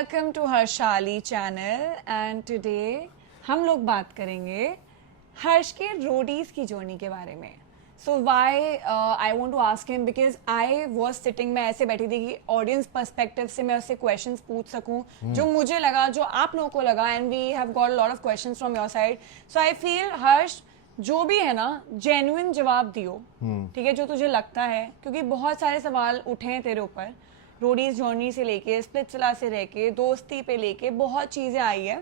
Welcome to Harshali channel and today हम लोग बात करेंगे हर्ष के रोडीज की जर्नी के बारे में. So why I want to ask him because I was sitting, मैं ऐसे बैठी थी कि ऑडियंस पर्सपेक्टिव से मैं उससे क्वेश्चंस पूछ सकूं जो मुझे लगा, जो आप लोगों को लगा, and we have got a lot of questions from your side. So I feel Harsh जो भी है ना जेन्युइन जवाब दियो, ठीक है, जो तुझे लगता है, क्योंकि बहुत सारे सवाल उठे हैं तेरे ऊपर रोडीज जर्नी से लेके स्प्लिट्सविला से रह के दोस्ती पे लेके बहुत चीज़ें आई है.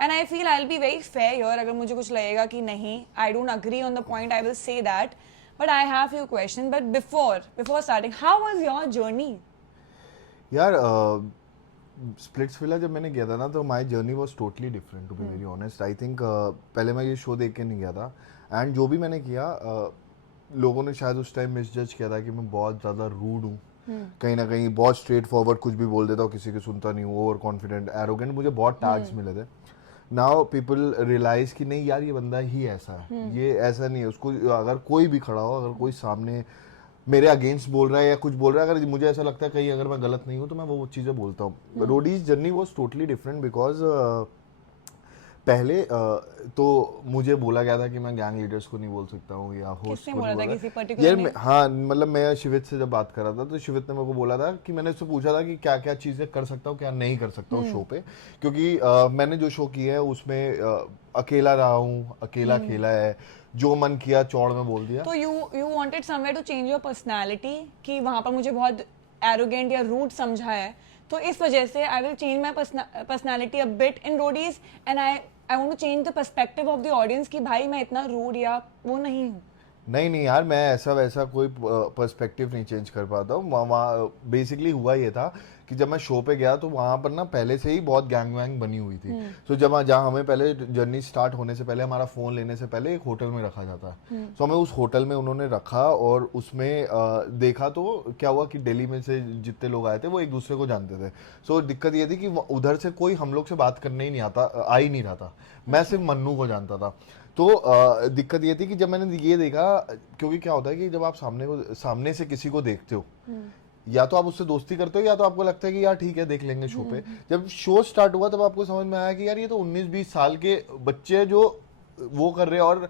And I feel I will be very fair here. अगर मुझे कुछ लगेगा कि नहीं I don't agree on the point I will say that, but I have few question. But before starting, how was your journey? यार Splitsvilla जब मैंने किया था ना तो my journey was totally different to be very honest. I think पहले मैं ये शो देख के नहीं गया था एंड जो भी मैंने किया लोगों ने शायद उस टाइम मिसजज किया था कि मैं बहुत ज़्यादा रूड हूँ, कहीं ना कहीं बहुत स्ट्रेट फॉरवर्ड कुछ भी बोल देता हूँ, किसी की सुनता नहीं हूँ, ओवर कॉन्फिडेंट, एरोगेंट, मुझे बहुत टैग्स मिले थे. नाउ पीपल रियलाइज कि नहीं यार ये बंदा ही ऐसा है, ये ऐसा नहीं है. उसको अगर कोई भी खड़ा हो, अगर कोई सामने मेरे अगेंस्ट बोल रहा है या कुछ बोल रहा है, अगर मुझे ऐसा लगता है कहीं अगर मैं गलत नहीं हूँ तो मैं वो चीज़ें बोलता हूँ. Roadies journey was totally different because पहले तो मुझे बोला गया था कि मैं गैंग लीडर्स को नहीं बोल सकता हूँ या होस्ट को नहीं बोला. यार हाँ, मतलब मैं शिवित से जब बात कर रहा था तो शिवित ने मेरे को बोला था कि मैंने उससे पूछा था कि क्या क्या चीज़ें कर सकता हूँ क्या नहीं कर सकता हूँ शो पे, क्योंकि मैंने जो शो किया है उसमें अकेला रहा हूँ, अकेला खेला है, जो मन किया चौड़ में बोल दिया. तो you wanted somewhere to change your personality कि वहां पर मुझे बहुत एरोगेंट या रूड समझा है, तो इस वजह से I will change my personality a bit in Roadies and I want to change the perspective of the audience कि भाई मैं इतना रूड या वो नहीं हूँ. नहीं यार, मैं ऐसा वैसा कोई पर्सपेक्टिव नहीं चेंज कर पाता हूँ. वहाँ बेसिकली हुआ ये था कि जब मैं शो पे गया तो वहाँ पर ना पहले से ही बहुत गैंग वैंग बनी हुई थी. सो जब जहाँ हमें पहले जर्नी स्टार्ट होने से पहले, हमारा फ़ोन लेने से पहले एक होटल में रखा जाता है. सो हमें उस होटल में उन्होंने रखा और उसमें देखा तो क्या हुआ कि दिल्ली में से जितने लोग आए थे वो एक दूसरे को जानते थे. सो दिक्कत ये थी कि उधर से कोई हम लोग से बात करने ही नहीं आ ही नहीं रहा था. मैं सिर्फ मन्नू को जानता था. तो दिक्कत ये थी कि जब मैंने ये देखा, क्योंकि क्या होता है कि जब आप सामने से किसी को देखते हो, या तो आप उससे दोस्ती करते हो या तो आपको लगता है कि यार ठीक है देख लेंगे शो पे. जब शो स्टार्ट हुआ तब आपको समझ में आया कि यार ये तो 19-20 साल के बच्चे जो वो कर रहे हैं, और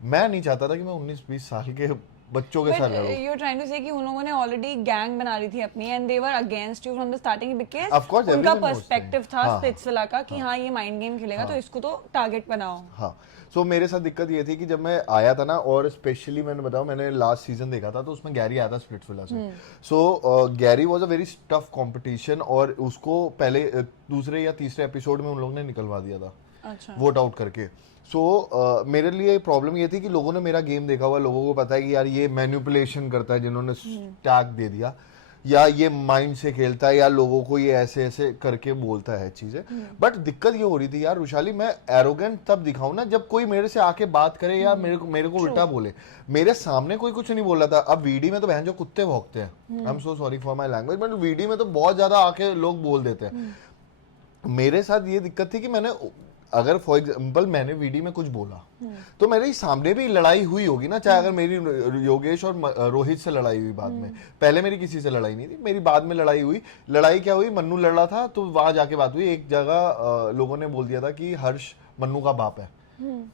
मैं नहीं चाहता था कि मैं 19-20 साल के बच्चों के साथ लड़ूं. यू आर ट्राइंग टू से कि उन लोगों ने ऑलरेडी गैंग बना ली थी अपनी and they were against you from the starting because उनका पर्सपेक्टिव था स्प्लिट्सविला का कि हाँ ये माइंड गेम खेलेगा तो इसको तो टारगेट बनाओ. हाँ. सो मेरे साथ दिक्कत ये थी कि जब मैं आया था ना, और स्पेशली मैंने बताया मैंने लास्ट सीजन देखा था तो उसमें गैरी आया था स्प्लिट्सविला से. So Gary was a very tough competition और उसको पहले दूसरे या तीसरे एपिसोड में उन लोगों ने निकलवा दिया था. अच्छा. वोट आउट करके. सो मेरे लिए प्रॉब्लम ये थी कि लोगों ने मेरा गेम देखा हुआ, लोगों को पता है कि यार ये मैनिपुलेशन करता है, जिन्होंने टैग दे दिया, या ये माइंड से खेलता है, या लोगों को ये ऐसे ऐसे करके बोलता है चीजें. बट दिक्कत ये हो रही थी यार रुशाली, मैं एरोगेंट तब दिखाऊं ना जब कोई मेरे से आके बात करे या मेरे को उल्टा बोले. मेरे सामने कोई कुछ नहीं बोल रहा था. अब वीडियो में तो बहन जो कुत्ते भौंकते हैं, I am so sorry for my language, but video में तो बहुत ज्यादा आके लोग बोल देते हैं. मेरे साथ ये दिक्कत थी कि मैंने, अगर फॉर एग्जाम्पल मैंने वीडियो में कुछ बोला तो मेरे सामने भी लड़ाई हुई होगी ना, चाहे अगर मेरी योगेश और रोहित से लड़ाई हुई बाद में, पहले मेरी किसी से लड़ाई नहीं थी, मेरी बाद में लड़ाई हुई. लड़ाई क्या हुई, मन्नू लड़ रहा था तो वहां जाके बात हुई. एक जगह लोगों ने बोल दिया था कि हर्ष मन्नू का बाप है.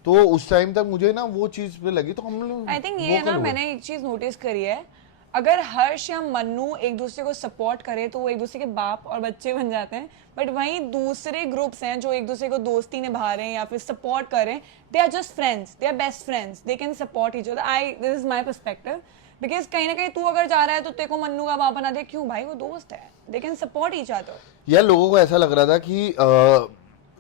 तो उस टाइम तक मुझे ना वो चीज पे लगी, तो हम लोग आई थिंक ये ना मैंने एक चीज नोटिस करी है, अगर हर्ष या मन्नू एक दूसरे को सपोर्ट करे तो वो एक दूसरे के बाप और बच्चे बन जाते हैं. बट वहीं दूसरे ग्रुप्स हैं जो एक दूसरे को दोस्ती निभा रहे हैं या फिर सपोर्ट कर रहे हैं, they are just friends, they are best friends, they can support each other. This is my perspective because कहीं ना कहीं तू अगर जा रहा है तो तेरे को मन्नू का बाप बना दे, क्यों भाई, वो दोस्त है, दे कैन सपोर्ट ईच अदर. यार लोगों को ऐसा लग रहा था कि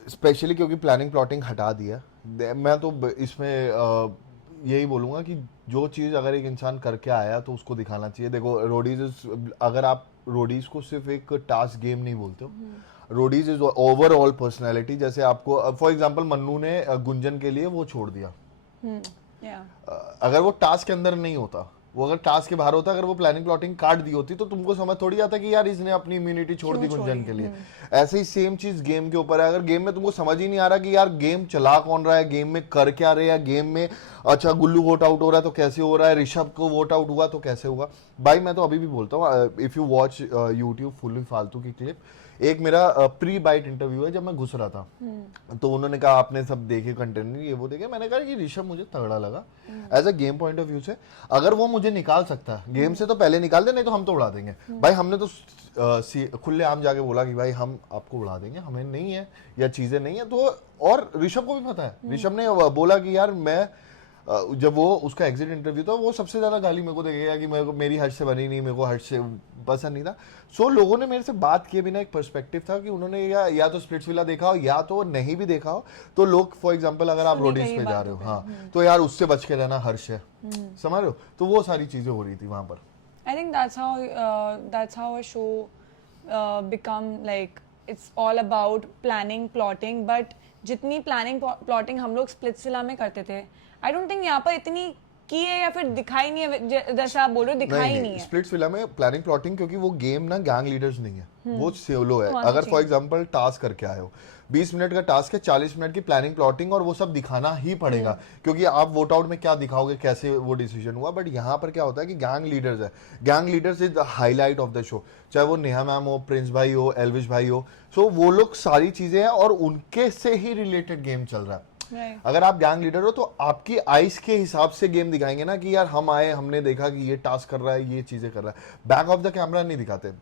स्पेशली क्योंकि प्लानिंग प्लॉटिंग हटा दिया, मैं तो इसमें यही बोलूंगा कि जो चीज़ अगर एक इंसान करके आया तो उसको दिखाना चाहिए. देखो रोडीज, अगर आप रोडीज को सिर्फ एक टास्क गेम नहीं बोलते हो, रोडीज इज ओवरऑल पर्सनैलिटी. जैसे आपको फॉर एग्जांपल मन्नू ने गुंजन के लिए वो छोड़ दिया. अगर वो टास्क के अंदर नहीं होता, वो अगर टास्क के बाहर होता, अगर वो प्लानिंग प्लॉटिंग काट दी होती तो तुमको समझ थोड़ी आता कि यार इसने अपनी इम्यूनिटी छोड़ दी गुंजन के लिए. ऐसे ही सेम चीज गेम के ऊपर है. अगर गेम में तुमको समझ ही नहीं आ रहा कि यार गेम चला कौन रहा है, गेम में कर क्या रहे हैं, गेम में अच्छा गुल्लू वोट आउट हो रहा है तो कैसे हो रहा है, ऋषभ को वोट आउट हुआ तो कैसे हुआ. भाई मैं तो अभी भी बोलता हूँ, if you watch YouTube fully फालतू की क्लिप, एक मेरा प्री बाइट इंटरव्यू है जब मैं घुस रहा था, तो उन्होंने कहा आपने सब देखे कंटेंट ये वो देखे, मैंने कहा कि ऋषभ मुझे तगड़ा लगा as a game point of view से, अगर वो मुझे निकाल सकता है गेम से तो पहले निकाल दे, नहीं तो हम तो उड़ा देंगे भाई। हमने तो खुले आम जाके बोला कि भाई हम आपको उड़ा देंगे, हमें नहीं है या चीजें नहीं है तो। और ऋषभ को भी पता है, ऋषभ ने बोला कि यार मैं जब वो उसका एग्जिट इंटरव्यू था, वो सबसे ज्यादा गाली मेरे को देगा कि मेरे को मेरी हर्ष से बनी नहीं, मेरे को हर्ष से पसंद नहीं था। सो लोगों ने मेरे से बात किए बिना एक पर्सपेक्टिव था कि उन्होंने या तो स्प्लिट्सविला देखा हो या तो नहीं भी देखा हो, तो लोग फॉर एग्जांपल अगर आप रोडीज पे जा रहे हो, हाँ तो यार उससे बच के रहना, हर्ष है, समझ रहे हो, तो वो सारी चीजें हो रही थी वहां पर। I think that's how a show become like it's all about planning, plotting. But जितनी planning, plotting हम लोग स्प्लिट्सविला में करते थे, I don't think यहाँ पर इतनी की है या फिर दिखाई नहीं है, जैसे आप बोल रहे हो दिखाई नहीं है। स्प्लिट्सविला में प्लानिंग प्लॉटिंग, क्योंकि वो गेम ना गैंग लीडर्स नहीं है, वो सोलो है। अगर फॉर एग्जांपल टास्क करके आए हो, 20 मिनट का टास्क है, 40 मिनट की प्लानिंग प्लॉटिंग और वो सब दिखाना ही पड़ेगा, क्योंकि आप वोट आउट में क्या दिखाओगे, कैसे वो डिसीजन हुआ। बट यहाँ पर क्या होता है कि गैंग लीडर्स है, gang leaders is the highlight of the show, चाहे वो नेहा मैम हो, प्रिंस भाई हो, एल्विश भाई हो, सो वो लोग सारी चीजें हैं और उनके से ही रिलेटेड गेम चल रहा है। अगर आप गैंग लीडर हो तो आपकी आइस के हिसाब से गेम दिखाएंगे ना, कि यार हम आए, हमने देखा कि ये टास्क कर रहा है, ये चीजें कर रहा है, बैक ऑफ द कैमरा नहीं दिखाते।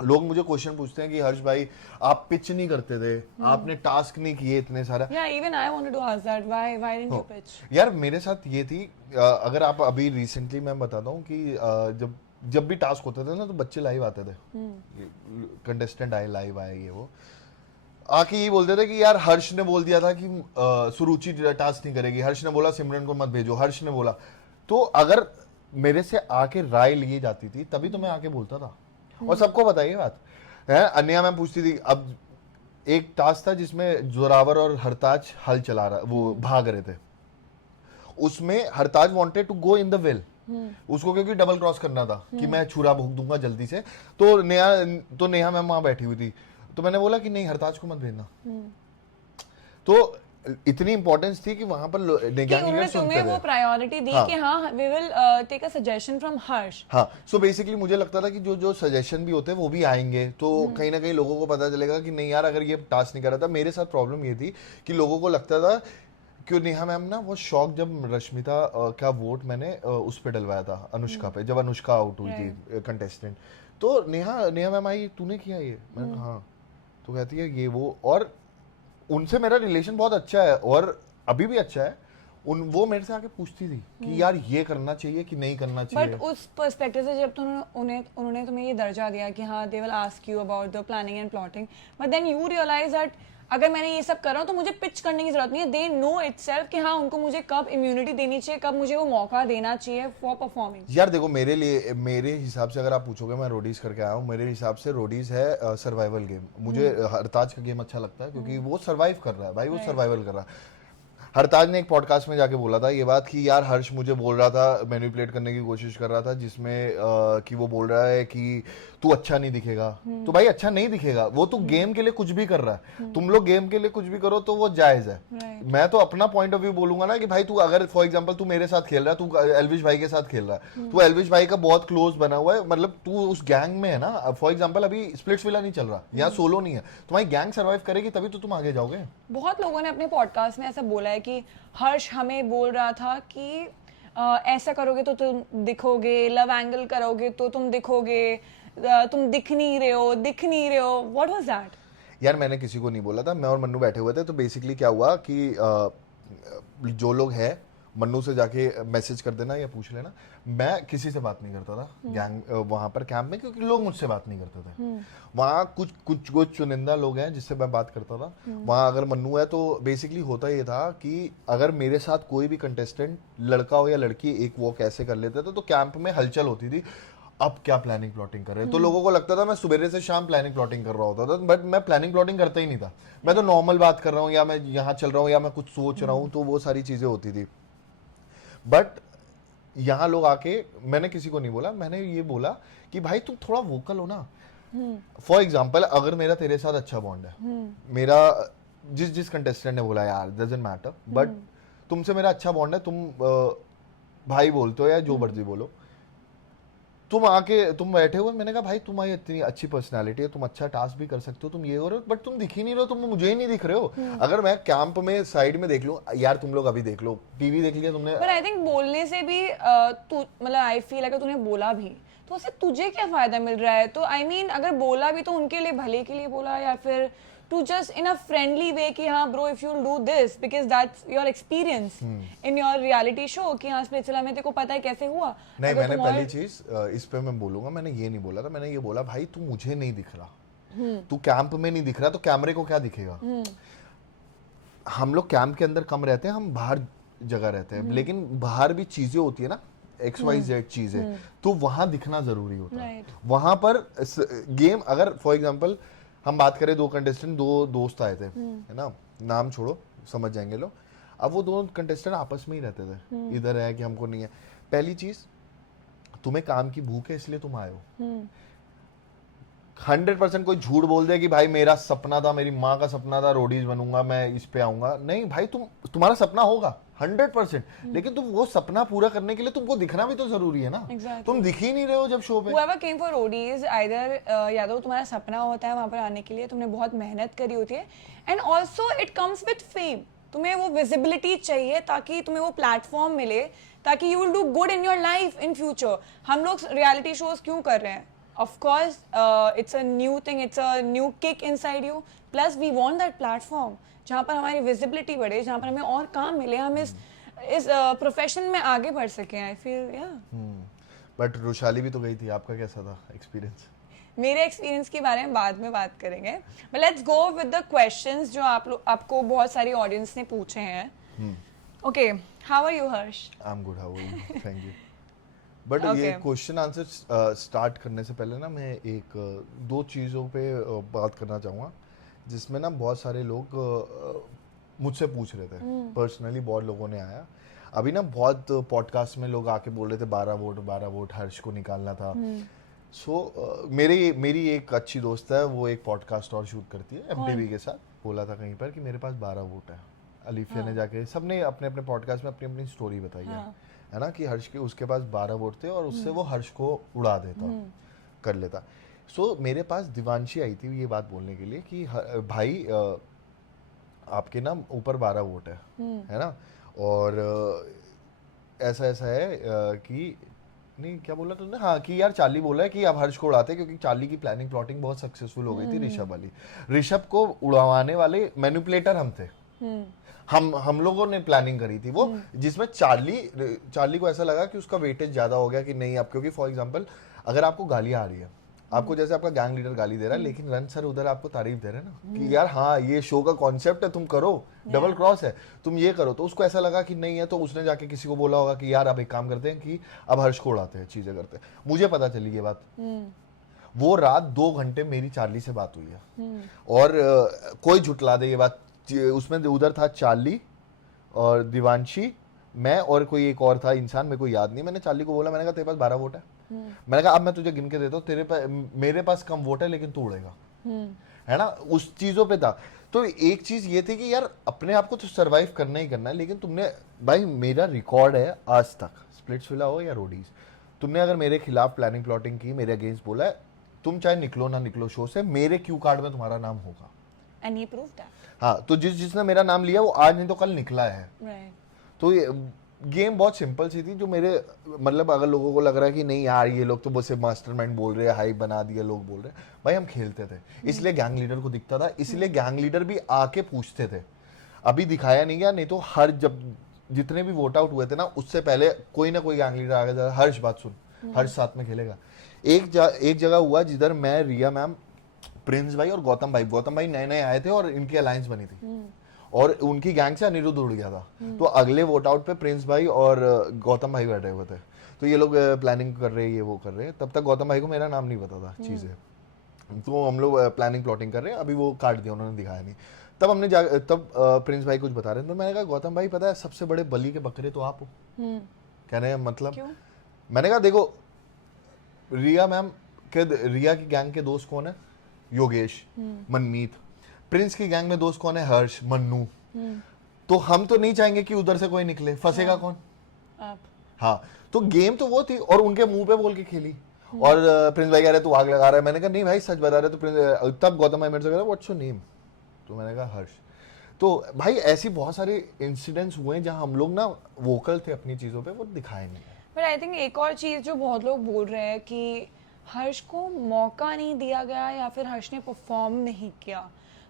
लोग मुझे क्वेश्चन पूछते हैं कि हर्ष भाई आप पिच नहीं करते थे, आपने टास्क नहीं किए इतने सारा। even I wanted to ask that, why didn't you pitch? यार मेरे साथ ये थी, अगर आप अभी रिसेंटली मैं बताता हूँ कि जब भी टास्क होते थे ना, तो बच्चे लाइव आते थे, कंटेस्टेंट आए, लाइव आए, ये वो आके ये बोलते थे कि यार हर्ष ने बोल दिया था कि सुरुचि टास्क नहीं करेगी, हर्ष ने बोला सिमरन को मत भेजो, हर्ष ने बोला। तो अगर मेरे से आके राय ली जाती थी तभी तो मैं आके बोलता था, और सबको पता है ये बात है। अन्या मैम पूछती थी, अब एक टास्क था जिसमें जोरावर और हरताज हल चला रहा, वो भाग रहे थे, उसमें Hartaj wanted to go in the well, उसको क्योंकि डबल क्रॉस करना था कि मैं छुरा भोग दूंगा जल्दी से, तो नेहा मैम वहां बैठी हुई थी, तो मैंने बोला कि नहीं हरताज को मत भेजना। तो इतनी इंपॉर्टेंस थी कि वहां पर उन्होंने तुम्हें वो प्रायोरिटी दी कि हाँ we will take a suggestion from Harsh. हाँ, सो बेसिकली मुझे लगता था कि जो सजेशन भी होते हैं वो भी आएंगे, तो कहीं ना कहीं लोगों को पता चलेगा कि नहीं यार अगर ये टास्क नहीं कर रहा था। मेरे साथ प्रॉब्लम ये थी कि लोगों को लगता था, क्यों नेहा मैम ना वो शौक, जब रश्मिता का वोट मैंने उस पर डलवाया था, अनुष्का पे, जब अनुष्का आउट हुई थी कंटेस्टेंट, तो नेहा मैम आई, तूने किया ये, मैंने कहा हाँ, तो कहती है ये वो, और उनसे मेरा रिलेशन बहुत अच्छा है और अभी भी अच्छा है। वो मेरे से आके पूछती थी कि यार ये करना चाहिए कि नहीं करना चाहिए। बट उस पर्सपेक्टिव से जब उन्होंने तुम्हें ये दर्जा दिया कि हाँ they will ask you about the planning and plotting, but then you realise that अगर मैंने ये सब कर रहा हूँ तो मुझे पिच करने की जरूरत नहीं है, दे नो इटसेल्फ कि हाँ उनको मुझे कब इम्यूनिटी देनी चाहिए, कब मुझे वो मौका देना चाहिए फॉर परफॉर्मिंग। यार देखो, मेरे हिसाब से अगर आप पूछोगे, मैं रोडीज करके आया हूँ, मेरे हिसाब से रोडीज है सर्वाइवल गेम। मुझे हरताज का गेम अच्छा लगता है क्योंकि वो सर्वाइव कर रहा है भाई, वो सर्वाइवल कर रहा है। हरताज ने एक पॉडकास्ट में जाके बोला था ये बात कि यार हर्ष मुझे बोल रहा था, मैनिपुलेट करने की कोशिश कर रहा था, जिसमें कि वो बोल रहा है कि तू अच्छा नहीं दिखेगा। तो भाई अच्छा नहीं दिखेगा, वो तू गेम के लिए कुछ भी कर रहा है, तुम लोग गेम के लिए कुछ भी करो तो वो जायज है। मैं तो अपना पॉइंट ऑफ व्यू बोलूंगा ना कि भाई तू अगर फॉर एग्जांपल तू मेरे साथ खेल रहा है, तू एल्विश भाई के साथ खेल रहा है, तू एल्विश भाई का बहुत क्लोज बना हुआ है, मतलब तू उस गैंग में है ना। फॉर एग्जांपल अभी स्प्लिट्सविला नहीं चल रहा, यहाँ सोलो नहीं है, तुम्हारी गैंग सर्वाइव करेगी तभी तो तुम आगे जाओगे। बहुत लोगों ने अपने पॉडकास्ट में ऐसा बोला है कि हर्ष हमें बोल रहा था कि ऐसा करोगे तो तुम दिखोगे, लव एंगल करोगे तो तुम दिखोगे, तुम दिख नहीं रहे हो। What was that? यार मैंने किसी को नहीं बोला था, मैं और मन्नू बैठे हुए थे, तो बेसिकली क्या हुआ कि जो लोग हैं, मन्नू से जाके मैसेज कर देना या पूछ लेना। मैं किसी से बात नहीं करता था गैंग वहां पर कैंप में, क्योंकि लोग मुझसे बात नहीं करते थे। वहाँ कुछ चुनिंदा लोग हैं जिससे मैं बात करता था। वहाँ अगर मन्नू है तो बेसिकली होता ये था कि अगर मेरे साथ कोई भी कंटेस्टेंट, लड़का हो या लड़की, एक वॉक ऐसे कर लेते थे तो कैंप में हलचल होती थी, अब क्या प्लानिंग प्लॉटिंग कर रहे हैं। तो लोगों को लगता था मैं सुबह से शाम प्लानिंग प्लॉटिंग कर रहा होता था, बट मैं प्लानिंग प्लॉटिंग करता ही नहीं था। मैं तो नॉर्मल बात कर रहा हूँ, या मैं यहाँ चल रहा हूँ, या मैं कुछ सोच रहा हूँ, तो वो सारी चीजें होती थी। बट यहाँ लोग आके, मैंने किसी को नहीं बोला, मैंने ये बोला कि भाई तुम थोड़ा वोकल हो ना। फॉर एग्जाम्पल अगर मेरा तेरे साथ अच्छा बॉन्ड है, मेरा जिस कंटेस्टेंट ने बोला यार डजंट मैटर, बट तुमसे मेरा अच्छा बॉन्ड है, तुम भाई बोलते हो या जो मर्जी बोलो, तुम बैठे हो, मैंने कहा भाई तुम्हारी इतनी अच्छी पर्सनालिटी है, तुम अच्छा टास्क भी कर सकते हो, तुम ये हो रहे हो, बट तुम दिख ही नहीं रहे हो, तुम मुझे ही नहीं दिख रहे हो। अगर मैं कैंप में साइड में देख लूं, यार तुम लोग अभी देख लो, टीवी देख लिया तुमने, पर आई थिंक बोलने से भी तू मतलब आई फील अगर तूने बोला भी तो उससे तुझे क्या फायदा मिल रहा है? तो आई मीन अगर बोला भी तो उनके लिए भले के लिए बोला, या फिर to just in a friendly way कि हाँ bro if you do this because that's your experience in your reality show कि हाँ स्पिरिचुअल में तेरे को पता है कैसे हुआ। नहीं अगर मैंने तुम पहली और- चीज इस पे मैं बोलूंगा, मैंने ये नहीं बोला था, मैंने ये बोला भाई तू मुझे नहीं दिख रहा, तू कैंप में नहीं दिख रहा तो कैमरे को क्या दिखेगा। हम लोग कैंप के अंदर कम रहते हैं, हम बाहर जगह रहते हैं, लेकिन बाहर भी चीजें होती है ना, XYZ चीजें, तो वहां दिखना जरूरी होता है। Right. वहां पर गेम, अगर फॉर एग्जांपल हम बात करें, दो कंटेस्टेंट, दो दोस्त आए थे, है ना, नाम छोड़ो समझ जाएंगे लोग। अब वो दो कंटेस्टेंट आपस में ही रहते थे, इधर है कि हमको नहीं है। पहली चीज, तुम्हें काम की भूख है इसलिए तुम आए हो। 100% कोई झूठ बोल दे कि भाई मेरा सपना था, मेरी माँ का सपना था रोडीज बनूंगा, मैं इस पे आऊंगा, नहीं भाई, तुम्हारा सपना होगा 100%, लेकिन तुम वो सपना पूरा करने के लिए तुमको दिखना भी तो जरूरी है ना। Exactly. तुम दिख ही नहीं रहे हो जब शो पे। Whoever came for roadies, either या तो तुम्हारा सपना होता है वहां पर आने के लिए, तुमने बहुत मेहनत करी होती है, and also it comes with fame. तुम्हें वो विजिबिलिटी चाहिए ताकि तुम्हें वो प्लेटफॉर्म मिले, ताकि you will do good in your life in future. हम लोग रियलिटी शोज क्यों कर रहे हैं? Of course, it's a new thing, it's a new kick inside you. Plus, we want that platform जहाँ पर हमारी विजिबिलिटी बढ़े, जहाँ पर हमें और काम मिले, हम इस प्रोफेशन में आगे बढ़ सकें। आई फील या बट रुशाली भी तो गई थी, आपका कैसा था एक्सपीरियंस? मेरे एक्सपीरियंस के बारे में बाद में बात करेंगे, but let's go with the questions जो आपको बहुत सारी ऑडियंस ने पूछे हैं। Okay, how are you Harsh? I am good, how are you? Thank you. But Okay. ये क्वेश्चन आंसर स्टार्ट करने से पहले ना मैं एक दो चीज़ों पे बात करना चाहूँगा, जिसमें ना बहुत सारे लोग मुझसे पूछ रहे थे पर्सनली, बहुत लोगों ने आया अभी ना, बहुत पॉडकास्ट में लोग आके बोल रहे थे 12 वोट हर्ष को निकालना था। सो मेरी एक अच्छी दोस्त है, वो एक पॉडकास्ट और शूट करती है MTV के साथ, बोला था कहीं पर कि मेरे पास 12 वोट है। अलीफिया ने जाके, सबने अपने अपने पॉडकास्ट में अपनी अपनी स्टोरी बताई है ना, कि हर्ष के उसके पास 12 वोट थे और उससे वो हर्ष को उड़ा देता, कर लेता। सो मेरे पास दिवांशी आई थी ये बात बोलने के लिए कि भाई आपके ना ऊपर 12 वोट है ना, और ऐसा ऐसा है कि नहीं, क्या बोला तुमने, हाँ कि यार चार्ली बोला है कि अब हर्ष को उड़ाते, क्योंकि चार्ली की प्लानिंग प्लॉटिंग बहुत सक्सेसफुल हो गई थी ऋषभ वाली। ऋषभ को उड़वाने वाले मैनिपुलेटर हम थे, हम लोगों ने प्लानिंग करी थी वो, जिसमें चार्ली को ऐसा लगा कि उसका वेटेज ज्यादा हो गया कि नहीं, अब क्योंकि फॉर एग्जांपल अगर आपको गालियां आ रही है, आपको जैसे आपका गैंग लीडर गाली दे रहा है, लेकिन रन सर उधर आपको तारीफ दे रहे हैं ना कि यार हाँ ये शो का कॉन्सेप्ट है, तुम करो, डबल क्रॉस है, तुम ये करो, तो उसको ऐसा लगा कि नहीं है, तो उसने जाके किसी को बोला होगा कि यार अब एक काम करते हैं कि अब हर्ष को उड़ाते हैं, चीजें करते हैं। मुझे पता चली ये बात, वो रात 2 घंटे मेरी चार्ली से बात हुई है, और कोई झुटला दे ये बात, उसमें उधर था चार्ली और दिवांशी, मैं और कोई एक और था इंसान, मेरे को याद नहीं। मैंने चार्ली को बोला, मैंने कहा तेरे पास 12 वोट है, मैंने कहा अब मैं तुझे गिन के देता हूँ, तेरे पास मेरे पास कम वोट है लेकिन तू उड़ेगा, है ना, उस चीजों पे था। तो एक चीज ये थी कि यार अपने आप को तो सरवाइव करना ही करना है, लेकिन तुमने, भाई मेरा रिकॉर्ड है आज तक, स्प्लिट्सविला हो या रोडीज, तुमने अगर मेरे खिलाफ प्लानिंग प्लॉटिंग की, मेरे अगेंस्ट बोला है, तुम चाहे निकलो ना निकलो शो से, मेरे क्यू कार्ड में तुम्हारा नाम होगा। And he proved that. हाँ, तो जिसने मेरा नाम लिया वो आज नहीं तो कल निकला है। राइट। तो ये गेम बहुत सिंपल सी थी, जो मेरे मतलब अगर लोगों को लग रहा है कि नहीं यार ये लोग तो बस मास्टरमाइंड बोल रहे हैं, हाइप बना दिया लोग बोल रहे हैं, भाई हम खेलते थे, इसलिए गैंग लीडर को दिखता था, इसलिए गैंग लीडर भी आके पूछते थे। अभी दिखाया नहीं गया, नहीं तो हर जब जितने भी वोट आउट हुए थे ना, उससे पहले कोई ना कोई गैंग लीडर आ गया, हर्ष बात सुन, हर्ष साथ में खेलेगा। एक जगह हुआ जिधर मैं, रिया मैम, प्रिंस भाई और गौतम भाई नए नए आए थे और इनकी अलायंस बनी थी, और उनकी गैंग से अनिरुद्ध उड़ गया था, तो अगले वोट आउट पे प्रिंस भाई और गौतम भाई बैठे हुए थे, तो ये लोग प्लानिंग कर रहे हैं, ये वो कर रहे हैं, तब तक गौतम भाई को मेरा नाम नहीं पता था चीजें, तो हम लोग प्लानिंग प्लॉटिंग कर रहे हैं, अभी वो काट दिया, उन्होंने दिखाया नहीं। तब प्रिंस भाई कुछ बता रहे थे, तो मैंने कहा गौतम भाई पता है सबसे बड़े बलि के बकरे तो आप हो। कह रहे हैं मतलब क्यों? मैंने कहा देखो, रिया मैम के, रिया की गैंग के दोस्त कौन है, योगेश, मनमीत, प्रिंस की गैंग में दोस्त कौन है, हर्ष, मन्नू, तो हम तो नहीं चाहेंगे कि उधर से कोई निकले, फंसेगा कौन, आप। हाँ, तो गेम तो वो थी और उनके मुंह पे बोल के खेली। और प्रिंस भाई कह रहे तू आग लगा रहा है, मैंने कहा नहीं भाई सच बता रहे तो तब गौतम भाई मेरे से कह रहा व्हाट्स योर नेम, तो मैंने कहा हर्ष। तो भाई ऐसी बहुत सारे इंसिडेंट्स हुए हैं जहां हम लोग ना वोकल थे अपनी चीजों पे, वो दिखाए नहीं। पर आई थिंक एक और चीज़ जो बहुत लोग बोल रहे हैं कि हर्ष को मौका नहीं दिया गया या फिर हर्ष ने परफॉर्म नहीं किया,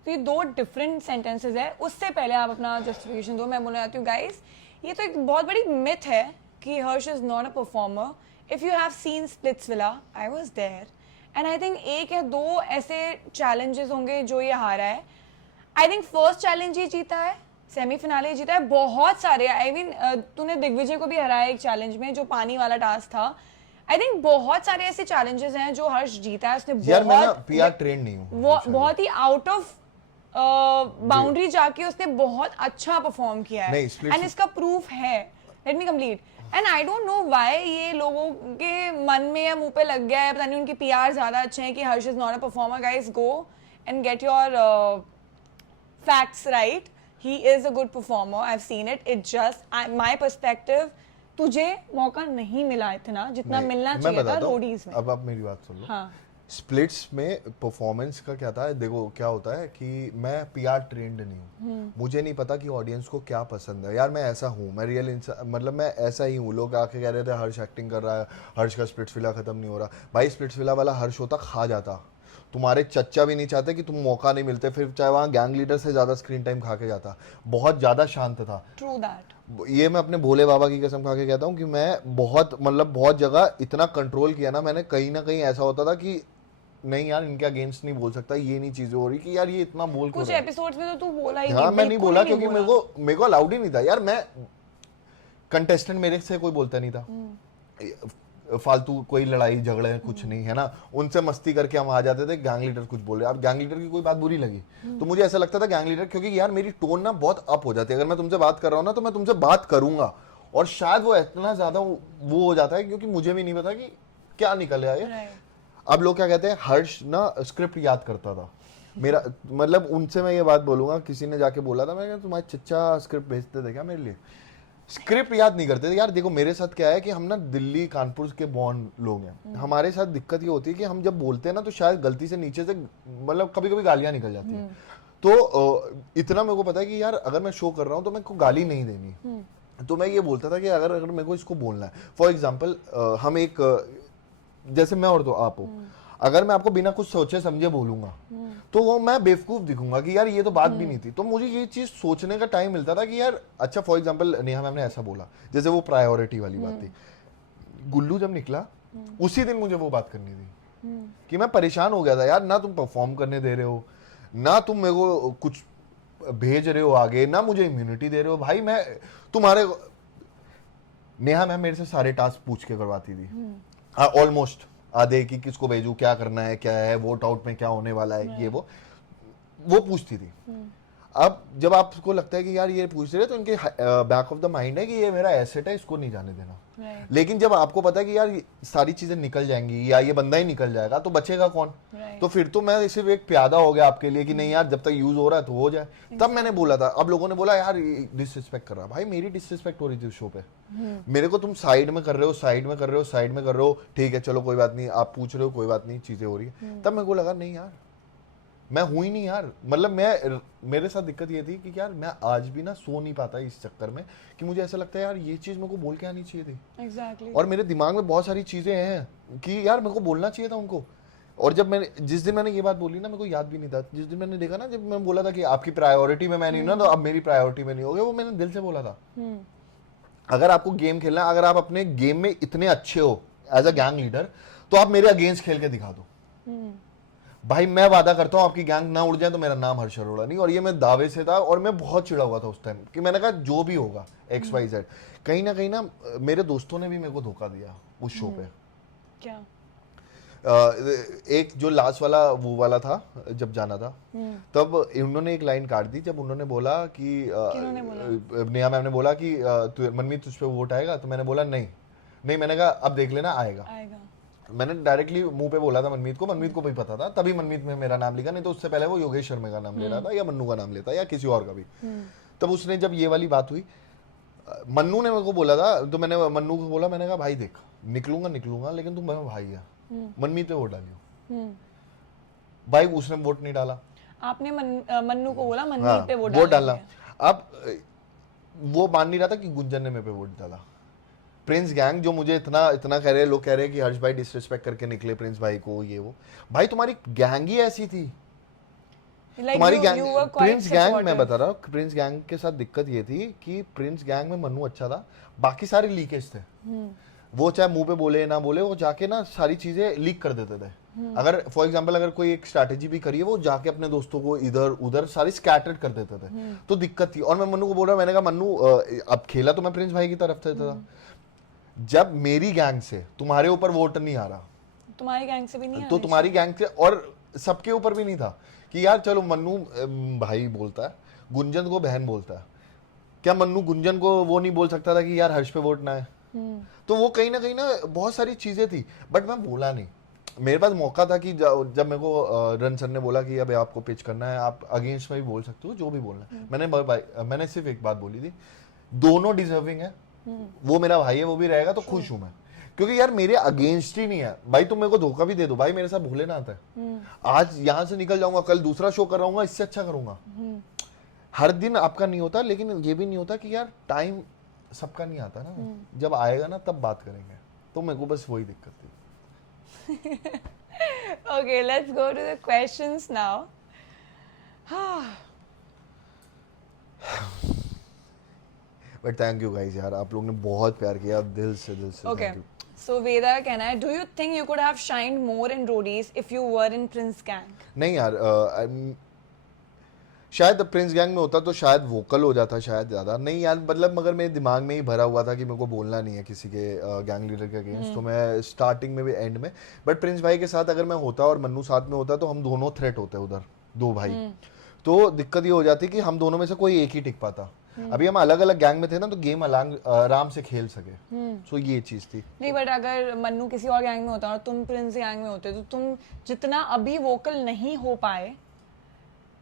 तो ये दो डिफरेंट सेंटेंसेस है। उससे पहले आप अपना जस्टिफिकेशन दो, मैं बोलना चाहती हूँ गाइस ये तो एक बहुत बड़ी मिथ है कि Harsh is not a performer. If you have seen Splitsvilla, I was there, and I think एक या दो ऐसे चैलेंजेस होंगे जो ये हारा है। आई थिंक फर्स्ट चैलेंज ये जीता है, सेमीफिनाले जीता है, बहुत सारे आई मीन तूने दिग्विजय को भी हराया एक चैलेंज में जो पानी वाला टास्क था। आई थिंक बहुत सारे ऐसे चैलेंजेस हैं जो हर्ष जीता है, उसने यार मैं ना बहुत पीआर ट्रेन नहीं हूँ, बहुत ही आउट ऑफ बाउंड्री जाके उसने बहुत अच्छा परफॉर्म किया है नहीं, splits- एंड इसका प्रूफ है। Let me complete. And I don't know why ये लोगों के मन में या मुंह पे लग गया है, पता नहीं उनकी पीआर ज्यादा अच्छे हैं कि Harsh is not a performer. Guys go and get your facts right. He is a good performer. I've seen it. It just my perspective, तुझे मौका नहीं मिला इतना जितना मिलना चाहिए था रोडीज में। अब आप मेरी बात सुन लो। हाँ। स्प्लिट्स में परफॉर्मेंस का क्या था, देखो क्या होता है कि मैं पीआर ट्रेंड नहीं हूँ, मुझे नहीं पता कि ऑडियंस को क्या पसंद है। यार मैं ऐसा हूँ, मैं रियल मतलब मैं ऐसा ही हूँ। लोग आके कह रहे थे हर्ष एक्टिंग कर रहा है, हर्ष का स्प्लिट्सविला खत्म नहीं हो रहा। भाई स्प्लिट्सविला वाला हर्ष होता खा जाता, तुम्हारे चच्चा भी नहीं चाहते कि तुम मौका नहीं मिलते, फिर चाहे वहाँ गैंग लीडर से ज्यादा स्क्रीन टाइम खा के जाता। बहुत ज्यादा शांत था। True that. ये मैं अपने भोले बाबा की कसम खा के कहता हूँ कि मैं बहुत मतलब बहुत जगह इतना कंट्रोल किया ना मैंने, कहीं ना कहीं ऐसा होता था कि नहीं यार इनके अगेंस्ट नहीं बोल सकता, ये नहीं चीजें हो रही कि यार ये इतना बोल कुछ एपिसोड्स में तो तू बोला ही हाँ मैं नहीं बोला क्योंकि मेरे को अलाउड ही नहीं था यार। मैं कंटेस्टेंट मेरे से कोई बोलता नहीं था, फालतू कोई लड़ाई झगड़े कुछ नहीं है ना, उनसे मस्ती करके हम आ जाते थे। गैंग लीडर कुछ बोले, अब गैंग लीडर की कोई बात बुरी लगी तो मुझे ऐसा लगता था गैंग लीडर, क्योंकि यार मेरी टोन ना बहुत अप हो जाती है। अगर मैं तुमसे बात कर रहा हूँ ना तो मैं तुमसे बात करूंगा, और शायद वो इतना ज्यादा वो हो जाता है क्योंकि मुझे भी नहीं पता कि क्या निकल आए। अब लोग क्या कहते हैं, हर्ष ना स्क्रिप्ट याद करता था मेरा, मतलब उनसे मैं ये बात बोलूंगा, किसी ने जाके बोला था, मैं तुम्हारे चच्चा स्क्रिप्ट भेजते थे क्या मेरे लिए, स्क्रिप्ट याद नहीं करते थे। यार देखो मेरे साथ क्या है कि हम ना दिल्ली कानपुर के बॉर्न लोग हैं, हमारे साथ दिक्कत ये होती है कि हम जब बोलते हैं ना तो शायद गलती से नीचे से मतलब कभी कभी गालियां निकल जाती हैं। तो इतना मेरे को पता है कि यार अगर मैं शो कर रहा हूँ तो मेरे को गाली नहीं देनी, तो मैं ये बोलता था कि अगर मेरे को इसको बोलना है, फॉर एग्जाम्पल हम एक जैसे मैं और तो आप हो, अगर मैं आपको बिना कुछ सोचे समझे बोलूंगा तो वो मैं बेवकूफ दिखूंगा कि यार ये तो बात भी नहीं थी। तो मुझे ये चीज सोचने का टाइम मिलता था कि यार अच्छा फॉर एग्जांपल नेहा मैम ने ऐसा बोला, जैसे वो प्रायोरिटी वाली बात थी, गुल्लू जब निकला उसी दिन मुझे वो बात करनी थी कि मैं परेशान हो गया था यार, ना तुम परफॉर्म करने दे रहे हो, ना तुम मेरे को कुछ भेज रहे हो आगे, ना मुझे इम्यूनिटी दे रहे हो। भाई मैं तुम्हारे नेहा मैम मेरे से सारे टास्क पूछ के करवाती थी ऑलमोस्ट, आधे कि किसको भेजूं, क्या करना है, क्या है, वोट आउट में क्या होने वाला है, ये वो पूछती थी। अब जब आपको लगता है कि यार ये पूछ रहे तो इनके बैक ऑफ द माइंड है कि ये मेरा एसेट है, इसको नहीं जाने देना। लेकिन जब आपको पता है कि यार सारी चीजें निकल जाएंगी या ये बंदा ही निकल जाएगा तो बचेगा कौन? तो फिर तो मैं सिर्फ एक प्यादा हो गया आपके लिए कि नहीं यार जब तक यूज हो रहा है तो हो जाए। तब मैंने बोला था, अब लोगों ने बोला यार डिसरिस्पेक्ट कर रहा। भाई मेरी डिसरिस्पेक्ट हो रही थी उस शो पे, मेरे को तुम साइड में कर रहे हो, साइड में कर रहे हो, साइड में कर रहे हो, ठीक है चलो कोई बात नहीं, आप पूछ रहे हो कोई बात नहीं, चीजें हो रही है। तब मेरे को लगा नहीं यार मैं हूं ही नहीं यार, मतलब मेरे साथ दिक्कत ये थी कि यार मैं आज भी ना सो नहीं पाता इस चक्कर में कि मुझे ऐसा लगता है यार ये चीज मेरे को बोल के आनी चाहिए थी। Exactly. और मेरे दिमाग में बहुत सारी चीजें हैं कि यार मेरे को बोलना चाहिए था उनको। और जब जिस दिन मैंने ये बात बोली ना मेरे को याद भी नहीं था, जिस दिन मैंने देखा ना, जब मैं बोला था कि आपकी प्रायोरिटी में मैं नहीं ना, तो अब मेरी प्रायोरिटी में नहीं हो गया, वो मैंने दिल से बोला था। अगर आपको गेम खेलना है, अगर आप अपने गेम में इतने अच्छे हो एज अ गैंग लीडर, तो आप मेरे अगेंस्ट खेल के दिखा दो। भाई मैं वादा करता हूं आपकी गैंग ना उड़ जाए तो मेरा नाम हर्ष अरोड़ा नहीं। और ये मैं दावे से था, और मैं बहुत चिड़ा हुआ था उस टाइम कि मैंने कहा जो भी होगा XYZ। कहीं ना मेरे दोस्तों ने भी मेरे को धोखा दिया उस शो पे। क्या? एक जो लास्ट वाला वो वाला था, जब जाना था तब उन्होंने एक लाइन काट दी, जब उन्होंने बोला कि नेहा मैम ने बोला कि मनमीत तुझ पे वोट आएगा, तो मैंने बोला नहीं, मैंने कहा अब देख लेना आएगा। मैंने डायरेक्टली मुंह पे बोला था मनमीत को भी पता था, तभी मनमीत में मेरा नाम लिखा, नहीं तो उससे पहले वो योगेश शर्मा का नाम ले रहा था या मन्नू का नाम लेता या किसी और का भी। तब उसने जब ये वाली बात हुई, मन्नू ने मेरे को बोला था, तो मैंने मन्नू को बोला, मैंने कहा भाई देख निकलूंगा लेकिन तू मेरा भाई है, मनमीत पे वोट डालियो। भाई उसने वोट नहीं डाला, आपने मन्नू को बोला मनमीत हाँ, पे वोट वोट डालने डाला। के लिए। अब वो मान नहीं रहा था कि गुंजन ने मेरे पे वोट डाला। प्रिंस गैंग जो मुझे इतना इतना कह रहे हैं, लोग कह रहे हैं कि हर्ष भाई डिसरिस्पेक्ट करके निकले प्रिंस भाई को, ये वो। भाई तुम्हारी गैंग ही ऐसी थी, Like तुम्हारी you gang. were quite Prince gang मैं supportive. बता रहा हूँ, प्रिंस गैंग के साथ दिक्कत ये थी कि प्रिंस गैंग में मन्नू अच्छा था, बाकी सारे लीकेज थे। वो चाहे मुंह पे बोले ना बोले, वो जाके ना सारी चीजें लीक कर देते थे। अगर फॉर एग्जांपल अगर कोई एक स्ट्रैटेजी भी करी है, वो जाके अपने दोस्तों को इधर उधर सारी स्कैटर्ड कर देते थे, तो दिक्कत थी। और मैं मन्नू को बोल रहा, मैंने कहा मन्नू अब खेला तो मैं प्रिंस भाई की तरफ से था, जब मेरी गैंग से तुम्हारे ऊपर वोट नहीं आ रहा, तुम्हारी गैंग से भी नहीं तो आना तुम्हारी गैंग से और सबके ऊपर भी नहीं था कि यार चलो मन्नू भाई बोलता है, गुंजन को बहन बोलता है, क्या मन्नू गुंजन को वो नहीं बोल सकता था कि यार हर्ष पे वोट ना है? तो वो कहीं ना बहुत सारी चीजें थी, बट मैं बोला नहीं। मेरे पास मौका था कि जब मेरे को रन सर ने बोला कि अब आपको पिच करना है, आप अगेंस्ट में भी बोल सकते हो, जो भी बोलना है। मैंने सिर्फ एक बात बोली थी, दोनों डिजर्विंग है, वो मेरा भाई है, वो भी रहेगा तो खुश हूं मैं, क्योंकि यार मेरे अगेंस्ट ही नहीं है। भाई तुम मेरे को धोखा भी दे दो, भाई मेरे साथ भोलेनाथ है। आज यहां से निकल जाऊंगा, कल दूसरा शो कर रहा इससे अच्छा करूंगा। हर दिन आपका नहीं होता, लेकिन ये भी नहीं होता कि यार टाइम सबका नहीं आता ना, जब आएगा ना तब बात करेंगे। तो मेरे को बस वही दिक्कत थी। Okay, let's go to the questions now. But thank you guys यार, आप लोगों ने बहुत प्यार किया, दिल से Okay. thank you. So Veda का कहना है, do you think you could have shined more in roadies if you were in Prince Gang? नहीं यार, शायद प्रिंस गैंग में होता तो शायद वोकल हो जाता, शायद ज्यादा नहीं यार, मतलब मगर मेरे दिमाग में ही भरा हुआ था कि मेरे को बोलना नहीं है किसी के गैंग लीडर के अगेंस्ट, तो मैं स्टार्टिंग में भी एंड में। बट प्रिंस भाई के साथ अगर मैं होता और मन्नू साथ में होता तो हम दोनों थ्रेट होते उधर, दो भाई। तो दिक्कत ये हो जाती कि हम दोनों में से कोई एक ही टिक पाता। अभी हम अलग अलग गैंग में थे ना, तो गेम आराम से खेल सके। सो ये चीज थी। नहीं, बट अगर मन्नू किसी और गैंग में होता और तुम प्रिंस गैंग में होते, तो तुम जितना अभी वोकल नहीं हो पाए,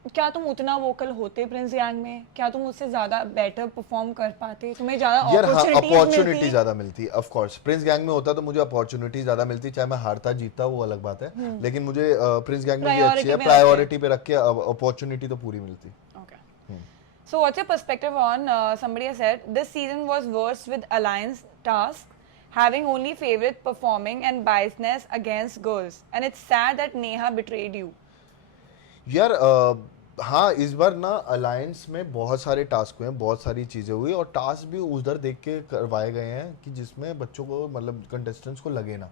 क्या तुम उतना वोकल होते प्रिंस गैंग में? क्या तुम उससे ज्यादा बेटर परफॉर्म कर पाते? तुम्हें ज्यादा यार हाँ, अपॉर्चुनिटी अपॉर्चुनिटी ज्यादा मिलती, ऑफ कोर्स। प्रिंस गैंग में होता तो मुझे अपॉर्चुनिटी ज्यादा मिलती, चाहे मैं हारता जीतता वो अलग बात है, लेकिन मुझे प्रिंस गैंग में ये अच्छी है, प्रायोरिटी पे रख के अपॉर्चुनिटी तो पूरी मिलती। So what's your perspective on somebody has said this season was worse with alliance task having only favorite performing and biasness against girls and it's sad that Neha betrayed you. यार हाँ, इस बार ना alliance में बहुत सारे task हुए हैं, बहुत सारी चीजें हुई, और टास्क भी उधर देख के करवाए गए हैं कि जिसमें बच्चों को, मतलब कंटेस्टेंट्स को लगे ना।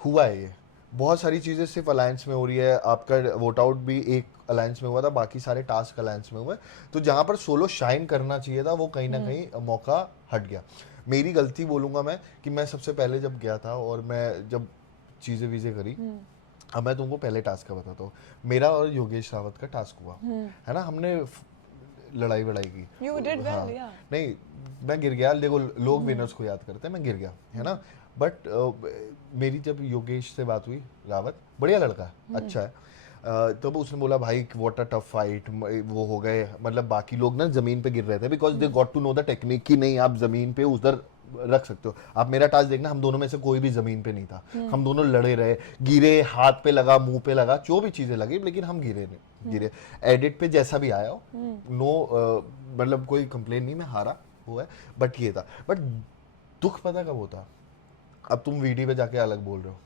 हुआ है ये, बहुत सारी चीजें सिर्फ अलायंस में हो रही है। आपका वोट आउट भी एक अलायंस में हुआ था, बाकी सारे टास्क अलायंस में हुए, तो जहां पर सोलो शाइन करना चाहिए था वो कहीं ना कहीं मौका हट गया। मेरी गलती बोलूंगा मैं कि मैं सबसे पहले जब गया था और मैं जब चीजें वीजें करी, अब मैं तुमको पहले टास्क का बताता हूँ। मेरा और योगेश रावत का टास्क हुआ है ना, हमने लड़ाई वड़ाई की। You did well, yeah. नहीं, मैं गिर गया, देखो लोग विनर्स को याद करते हैं, मैं गिर गया है ना। बट मेरी जब योगेश से बात हुई, रावत बढ़िया लड़का है, अच्छा है, तब उसने बोला भाई व्हाट अ टफ फाइट, वो हो गए, मतलब बाकी लोग ना जमीन पे गिर रहे थे because they got to know the technique कि नहीं आप जमीन पे उधर रख सकते हो। आप मेरा टास्क देखना, हम दोनों में से कोई भी जमीन पे नहीं था, हम दोनों लड़े रहे, गिरे, हाथ पे लगा, मुंह पे लगा, जो भी चीजें लगी, लेकिन हम गिरे नहीं, गिरे। एडिट पे जैसा भी आया हो, नो मतलब कोई कंप्लेन नहीं, मैं हारा हुआ है, बट ये था। बट दुख पता कब होता, अब तुम वीडियो पे जाके अलग बोल रहे हो।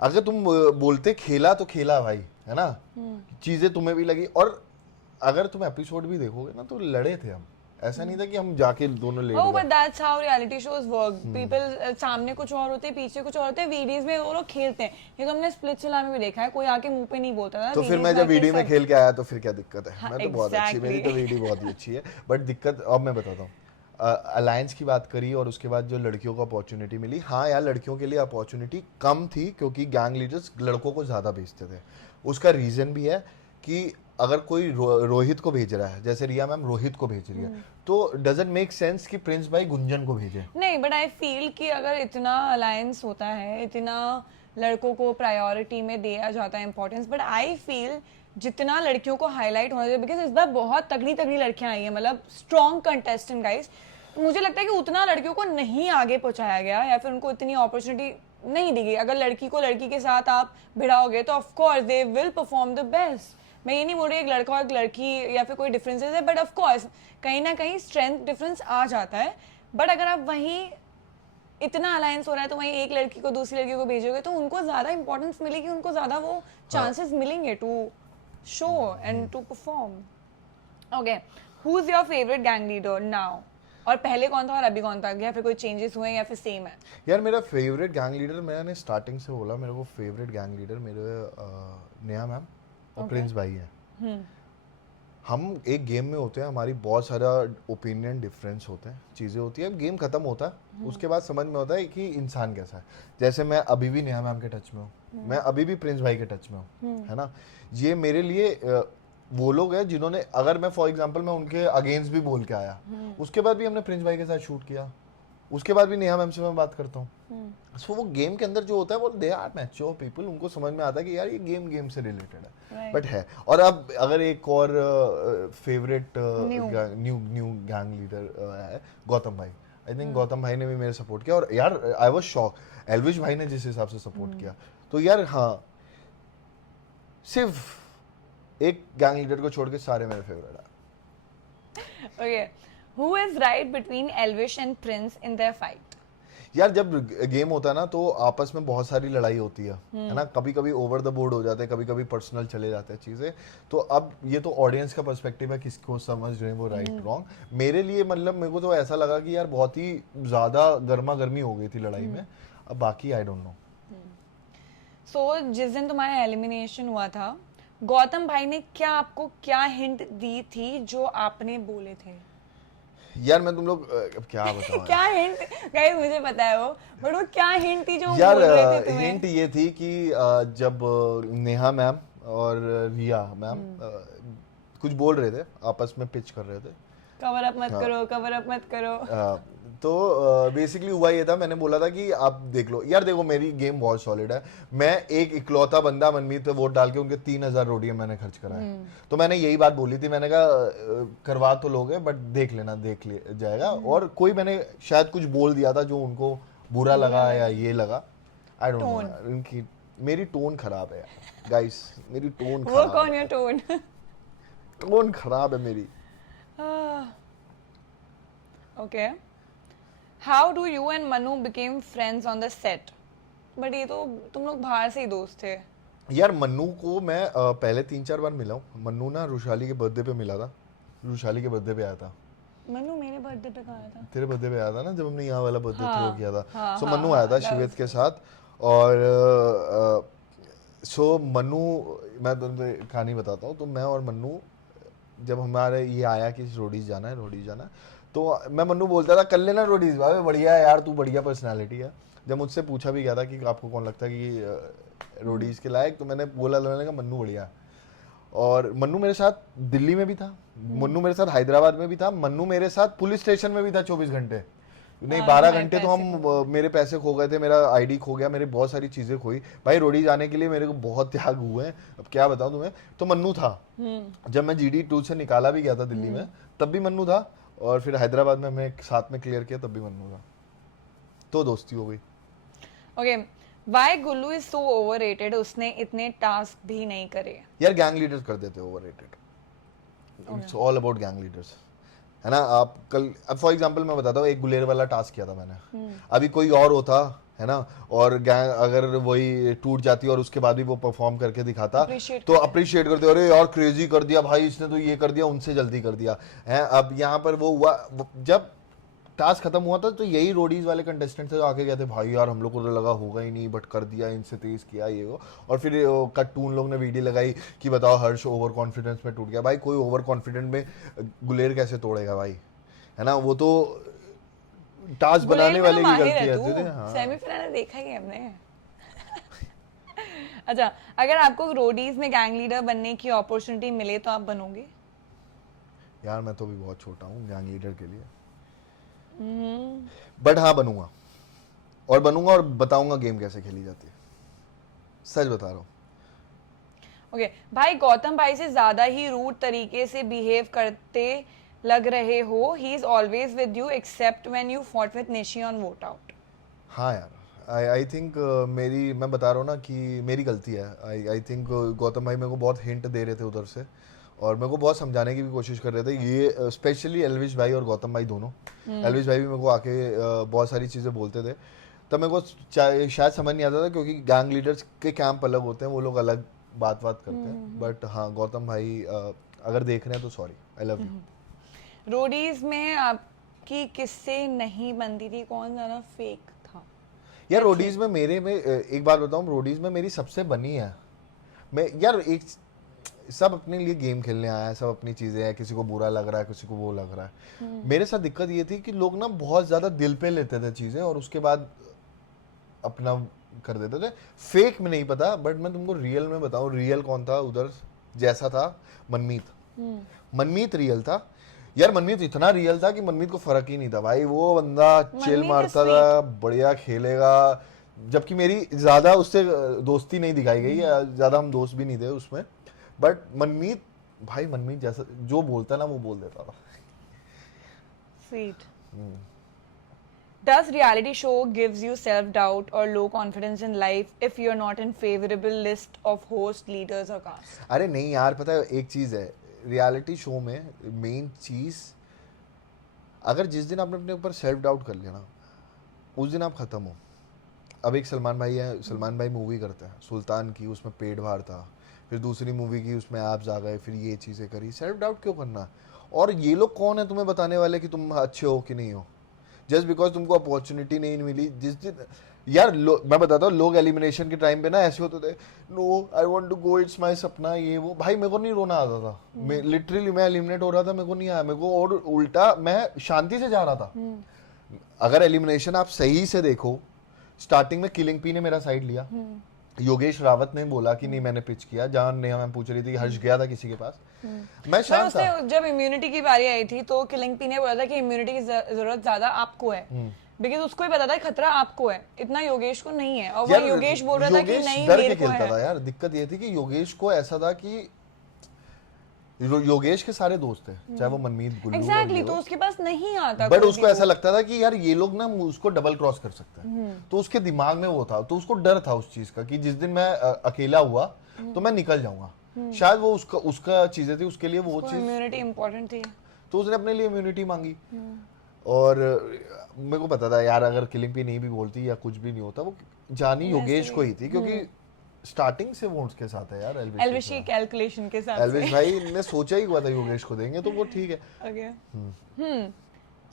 अगर तुम बोलते खेला तो खेला भाई, है ना, चीजें तुम्हें भी लगी, और अगर तुम एपिसोड भी देखोगे ना तो लड़े थे हम, ऐसा नहीं था कि हम जाके दोनों ले। Oh, but that's how reality shows work. People सामने कुछ और होते हैं, पीछे कुछ और होते हैं, वीडियोस में वो लोग खेलते हैं। ये तो हमने स्प्लिट चिल्ला में भी देखा है, कोई आके मुंह पे नहीं बोलता था। तो फिर मैं जब वीडियो में खेल के आया तो फिर क्या दिक्कत है? हाँ, मैं तो बहुत अच्छी, मेरी तो वीडियो बहुत ही अच्छी है। बट दिक्कत अब मैं बताता हूँ, अलायंस की बात करी और उसके बाद जो लड़कियों को अपॉर्चुनिटी मिली, हाँ यार लड़कियों के लिए अपॉर्चुनिटी कम थी क्योंकि गैंग लीडर्स लड़कों को ज्यादा भेजते थे। उसका रीजन भी है कि अगर कोई रोहित को भेज रहा है, जैसे रिया मैम रोहित को भेज रही है, तो डजंट मेक सेंस कि प्रिंस भाई गुंजन को भेजे। नहीं, बट आई फील कि अगर इतना अलायंस होता है, इतना लड़कों को प्रायोरिटी में दिया जाता है इंपॉर्टेंस, बट आई फील जितना लड़कियों को हाईलाइट होना चाहिए, बिकॉज इस बार बहुत तगड़ी तगड़ी लड़कियां आई हैं, मतलब स्ट्रॉन्ग कंटेस्टेंट गाइस, मुझे लगता है कि उतना लड़कियों को नहीं आगे पहुंचाया गया या फिर उनको इतनी अपॉर्चुनिटी नहीं दिखी। अगर लड़की को लड़की के साथ आप भिड़ाओगे तो of course they will perform the best. मैं ये नहीं बोल रही एक लड़का और एक लड़की या फिर कोई डिफरेंसेस है, बट ऑफ कोर्स कहीं ना कहीं स्ट्रेंथ डिफरेंस आ जाता है। बट अगर आप वहीं इतना अलायंस हो रहा है तो वहीं एक लड़की को दूसरी लड़की को भेजोगे तो उनको ज्यादा इंपॉर्टेंस मिलेगी, उनको ज्यादा वो चांसेस मिलेंगे to show and to perform. Okay, who is your favourite gang leader now? और पहले कौन था और अभी कौन था, या फिर कोई चेंजेस हुए या फिर सेम है? यार मेरा फेवरेट गैंग लीडर, मैंने स्टार्टिंग से बोला, मेरे को फेवरेट गैंग लीडर मेरे नेहा मैम और प्रिंस भाई है। हम एक गेम में होते हैं, हमारी बहुत सारा ओपिनियन डिफरेंस होते हैं, चीज़ें होती है, गेम खत्म होता है, उसके बाद समझ में होता है कि इंसान कैसा है। जैसे मैं अभी भी नेहा मैम के टच में हूँ, मैं अभी भी प्रिंस भाई के टच में हूँ, है ना। ये मेरे लिए वो लोग हैं जिन्होंने, अगर मैं फॉर एग्जांपल मैं उनके अगेंस्ट भी बोल के आया, उसके बाद भी हमने प्रिंस भाई के साथ शूट किया, उसके बाद भी नेहा मैम से मैं बात करता हूँ। सो वो गेम के अंदर जो होता है वो दे आर मैच्योर पीपल, उनको समझ में आता है कि यार ये गेम से रिलेटेड है, बट है। और अब अगर एक और फेवरेट न्यू गैंग लीडर है गौतम भाई। आई थिंक गौतम भाई ने भी मेरे सपोर्ट किया, और यार आई वाज शॉक एल्विश भाई ने जिस हिसाब से सपोर्ट किया। तो यार हाँ, सिर्फ एक गैंग लीडर को छोड़ के सारे मेरे फेवरेट है। Okay, who is right between Elvish and Prince in their fight? यार जब गेम होता है ना तो आपस में बहुत सारी लड़ाई होती है ना, कभी कभी ओवर द बोर्ड हो जाते हैं, कभी कभी पर्सनल चले जाते हैं चीजें। तो अब ये तो ऑडियंस का पर्सपेक्टिव है, किसको समझ रहे हैं वो राइट रॉन्ग। मेरे लिए मतलब मेरे को तो ऐसा लगा कि यार बहुत ही ज्यादा गर्मा गर्मी हो गई थी लड़ाई में। अब बाकी आई डोंट नो। सो जिस दिन तुम्हारा एलिमिनेशन हुआ था, गौतम भाई ने आपको क्या हिंट दी थी जो आपने बोले थे? यार मैं तुम लोग अब क्या बताऊं क्या हिंट? गाइस मुझे पता है वो, बट वो क्या हिंट थी जो यार बोल रहे थे तुम्हें? हिंट ये थी कि जब नेहा मैम और रिया मैम कुछ बोल रहे थे, आपस में पिच कर रहे थे, कवर अप मत करो, कवर अप मत करो। तो बेसिकली हुआ ये था, मैंने बोला था कि आप देख लो यार, देखो मेरी गेम बहुत सॉलिड है, मैं एक इकलौता बंदा मनमीत पे वोट डाल के उनके 3000 रोटियां मैंने खर्च कराए। तो मैंने यही बात बोली थी, मैंने कहा करवा तो लोगे बट देख लेना, देख ले जाएगा। और कोई मैंने शायद कुछ बोल दिया था जो उनको बुरा लगा या ये लगा, आई डोंट नो। उनकी मेरी टोन खराब है गाइस, मेरी टोन खराब। वो कौन है टोन? टोन खराब है मेरी। Okay, how do you and Manu became friends on the set? But ये तो तुम लोग बाहर से ही दोस्त थे। यार मन्नू को मैं पहले 3-4 बार मिला हूँ। मन्नू ना रुशाली के बर्थडे पे मिला था, रुशाली के बर्थडे पे आया था। मनु मेरे बर्थडे पे कहाँ आया था? तेरे बर्थडे पे आया था ना, जब हमने यहाँ वाला बर्थडे थ्रो किया था। हाँ, सो हाँ, मन्नू आया था शिवित के साथ। और सो मन्नू, मैं तुमसे कहानी बताता हूँ। तो मैं और मन्नू जब हमारे ये आया कि रोडीज जाना है, रोडीज जाना है, तो मैं मन्नू बोलता था कर लेना रोडीज, भाई बढ़िया है यार, तू बढ़िया पर्सनालिटी है। जब मुझसे पूछा भी गया था कि आपको कौन लगता है कि रोडीज के लायक, तो मैंने बोला, मैंने कहा मन्नू बढ़िया है। और मन्नू मेरे साथ दिल्ली में भी था, मन्नू मेरे साथ हैदराबाद में भी था, मन्नू मेरे साथ पुलिस स्टेशन में भी था 24 घंटे नहीं 12 घंटे। तो हम मेरे पैसे खो गए थे, मेरा आईडी खो गया, मेरी बहुत सारी चीजें खोई भाई। रोडीज आने के लिए मेरे को बहुत त्याग हुए हैं, अब क्या बताऊं तुम्हें। तो मन्नू था, जब मैं GD2 से निकाला भी गया था दिल्ली में, तब भी मन्नू था। और फिर हैदराबाद में हमें साथ में क्लियर किया, तब भी मन्नू था, तो दोस्ती हो गई। Okay, why Gullu is so overrated? उसने इतने टास्क भी नहीं करे। यार गैंग लीडर्स कर देते overrated, it's all about gang leaders, है ना। आप कल, अब फॉर एग्जांपल मैं बताता हूँ, एक गुलेर वाला टास्क किया था मैंने, अभी कोई और होता है ना, और गैंग अगर वही टूट जाती और उसके बाद भी वो परफॉर्म करके दिखाता तो अप्रिशिएट करते, अरे यार क्रेजी कर दिया भाई इसने, तो ये कर दिया, उनसे जल्दी कर दिया है। अब यहाँ पर वो हुआ, जब टास्क खत्म हुआ था तो यही रोडीज वाले कंटेस्टेंट से आके गए थे, भाई यार हम लोग को तो लगा होगा ही नहीं, बट कर दिया, इनसे तेज किया ये वो। और फिर कट्टून लोग ने वीडियो लगाई कि बताओ हर्ष ओवर कॉन्फिडेंस में टूट गया। भाई कोई ओवर कॉन्फिडेंस में गुलेर कैसे तोड़ेगा भाई, है ना। वो तो टास्क बनाने वाले की गलती है। हाँ, सेमीफाइनल देखा ही हमने। अच्छा, अगर आपको रोडीज में गैंग लीडर बनने की अपॉर्चुनिटी मिले तो आप बनोगे? यार मैं तो भी बहुत छोटा हूँ गैंग लीडर के लिए, बट हाँ बनूंगा, और बनूंगा और बताऊंगा गेम कैसे खेली जाती है, सच बता रहा हूँ। ओके भाई, गौतम भाई से ज्यादा ही रूड तरीके से बिहेव करते लग रहे हो। He is always with you except when you fought with Nishi on vote out. हाँ यार, आई थिंक मेरी मैं बता रहा हूँ ना कि मेरी गलती है. आई थिंक गौतम भाई मेरे को बहुत हिंट दे रहे थे उधर से और मेरे को बहुत समझाने की भी कोशिश कर रहे थे. ये स्पेशली एल्विश भाई और गौतम भाई दोनों. एल्विश भाई भी मेरे को आके बहुत सारी चीज़ें बोलते थे. तब मेरे को शायद समझ नहीं आता था क्योंकि गैंग लीडर्स के कैंप अलग होते हैं, वो लोग अलग बात करते हैं. बट हाँ, गौतम भाई अगर देख रहे हैं तो sorry, I love you. Roadies में आपकी किससे नहीं बनती थी, कौन ज्यादा फेक था? यार रोडीज में मेरे में एक बात बताऊं, रोडीज में मेरी सबसे बनी है. मैं यार एक सब अपने लिए गेम खेलने आया है, सब अपनी चीजें हैं, किसी को बुरा लग रहा है, किसी को वो लग रहा है. मेरे साथ दिक्कत ये थी कि लोग ना बहुत ज्यादा दिल पे लेते थे चीजें और उसके बाद अपना कर देते थे. फेक में नहीं पता, बट मैं तुमको रियल में बताऊं, रियल कौन था उधर जैसा था? मनमीत. मनमीत रियल था यार. मनमीत इतना रियल था कि मनमीत को फर्क ही नहीं था भाई. वो बंदा चिल मारता था, बढ़िया खेलेगा. जबकि मेरी ज्यादा उससे दोस्ती नहीं दिखाई गई, ज्यादा हम दोस्त भी नहीं थे उसमें. बट मनमीत भाई, मनमीत जैसा जो बोलता ना वो बोल देता था. Sweet. Does reality show gives you self-doubt or low confidence in life if you're not in favorable list of host, leaders or cast? अरे नहीं यार, पता है एक चीज है रियलिटी शो में, मेन चीज अगर जिस दिन आपने अपने ऊपर सेल्फ डाउट कर लिया ना, उस दिन आप खत्म हो. अब एक सलमान भाई है, सलमान भाई मूवी करते हैं सुल्तान की, उसमें पेट बाहर था. फिर दूसरी मूवी की, उसमें एब्स आ गए. फिर ये चीज़ें करी. सेल्फ डाउट क्यों करना? और ये लोग कौन है तुम्हें बताने वाले कि तुम अच्छे हो कि नहीं हो? जस्ट बिकॉज तुमको अपॉर्चुनिटी नहीं मिली जिस दिन. यार मैं बताता हूँ, लोग एलिमिनेशन के टाइम पे ना ऐसे होते थे, no I want to go, it's my सपना, ये वो. भाई मेरे को नहीं रोना आता था. मैं लिटरली मैं एलिमिनेट हो रहा था, मेरे को नहीं आया. मेरे को और उल्टा मैं शांति से जा रहा था. अगर एलिमिनेशन आप सही से देखो, स्टार्टिंग में किलिंग पी ने मेरा साइड लिया. योगेश रावत ने बोला कि नहीं मैंने पिच किया. जहां नेहा मैम पूछ रही थी कि हर्ष गया था किसी के पास, मैं शांत था. जब इम्यूनिटी की बारी आई थी तो किलिंग पी ने बोला था कि इम्यूनिटी की जरूरत ज्यादा आपको है, बिकॉज उसको ही पता था खतरा आपको है, इतना योगेश को नहीं है. और वो योगेश बोल रहा था कि नहीं डर मेरे के को खेलता है. था यार. दिक्कत ये थी कि योगेश को ऐसा था कि योगेश के सारे दोस्त थे, चाहे वो मनमीत, गुल्लू, एग्जैक्टली, तो उसके पास नहीं आता. बट उसको ऐसा लगता था कि यार ये लोग ना उसको डबल क्रॉस कर सकते हैं. तो उसके दिमाग में वो था, तो उसको डर था उस चीज का कि जिस दिन मैं अकेला हुआ तो मैं निकल जाऊंगा. शायद वो उसका चीजें थी, उसके लिए वो चीज, इम्यूनिटी इंपॉर्टेंट थी, तो उसने अपने लिए इम्यूनिटी मांगी. और मेरे को पता था यार, अगर किलिंग भी नहीं भी बोलती या कुछ भी नहीं होता, वो जानी योगेश को ही थी, क्योंकि स्टार्टिंग से वो उसके साथ है यार. एल्विश की कैलकुलेशन के साथ एल्विश भाई ने सोचा ही हुआ था योगेश को देंगे, तो वो ठीक है. ओके,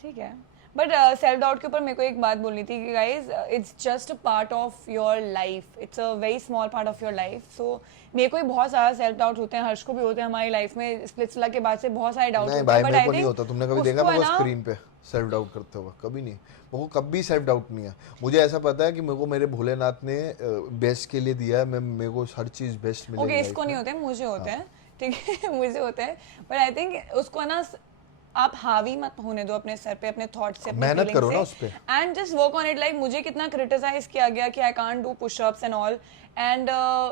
ठीक है. बट सेल्फ डाउट के ऊपर मेरे को एक बात बोलनी थी कि guys, it's just a part of your life, it's a very small part of your life. So मेरे को भी बहुत सारा सेल्फ डाउट होते हैं, हर्ष को भी होते हैं. हमारी लाइफ में स्प्लिट्सविला के बाद से बहुत सारे डाउट नहीं होते भाई, हैं. मेरे को नहीं होता. तुमने कभी देखा मेरे को स्क्रीन पे सेल्फ डाउट करते हुए? कभी नहीं. मेरे को कभी सेल्फ डाउट नहीं है. मुझे ऐसा पता है कि मेरे को मेरे भोलेनाथ ने बेस्ट के लिए दिया है. मेरे को हर चीज बेस्ट मिलेगी. ओके, इसको नहीं होते, मुझे होते हैं, ठीक है. मुझे होते हैं, बट आई थिंक उसको ना आप हावी मत होने दो अपने सर पे, अपने थॉट से, अपने मेहनत करो ना उस पे, and just work on it. Like मुझे कितना क्रिटिसाइज किया गया कि I can't do pushups and all, and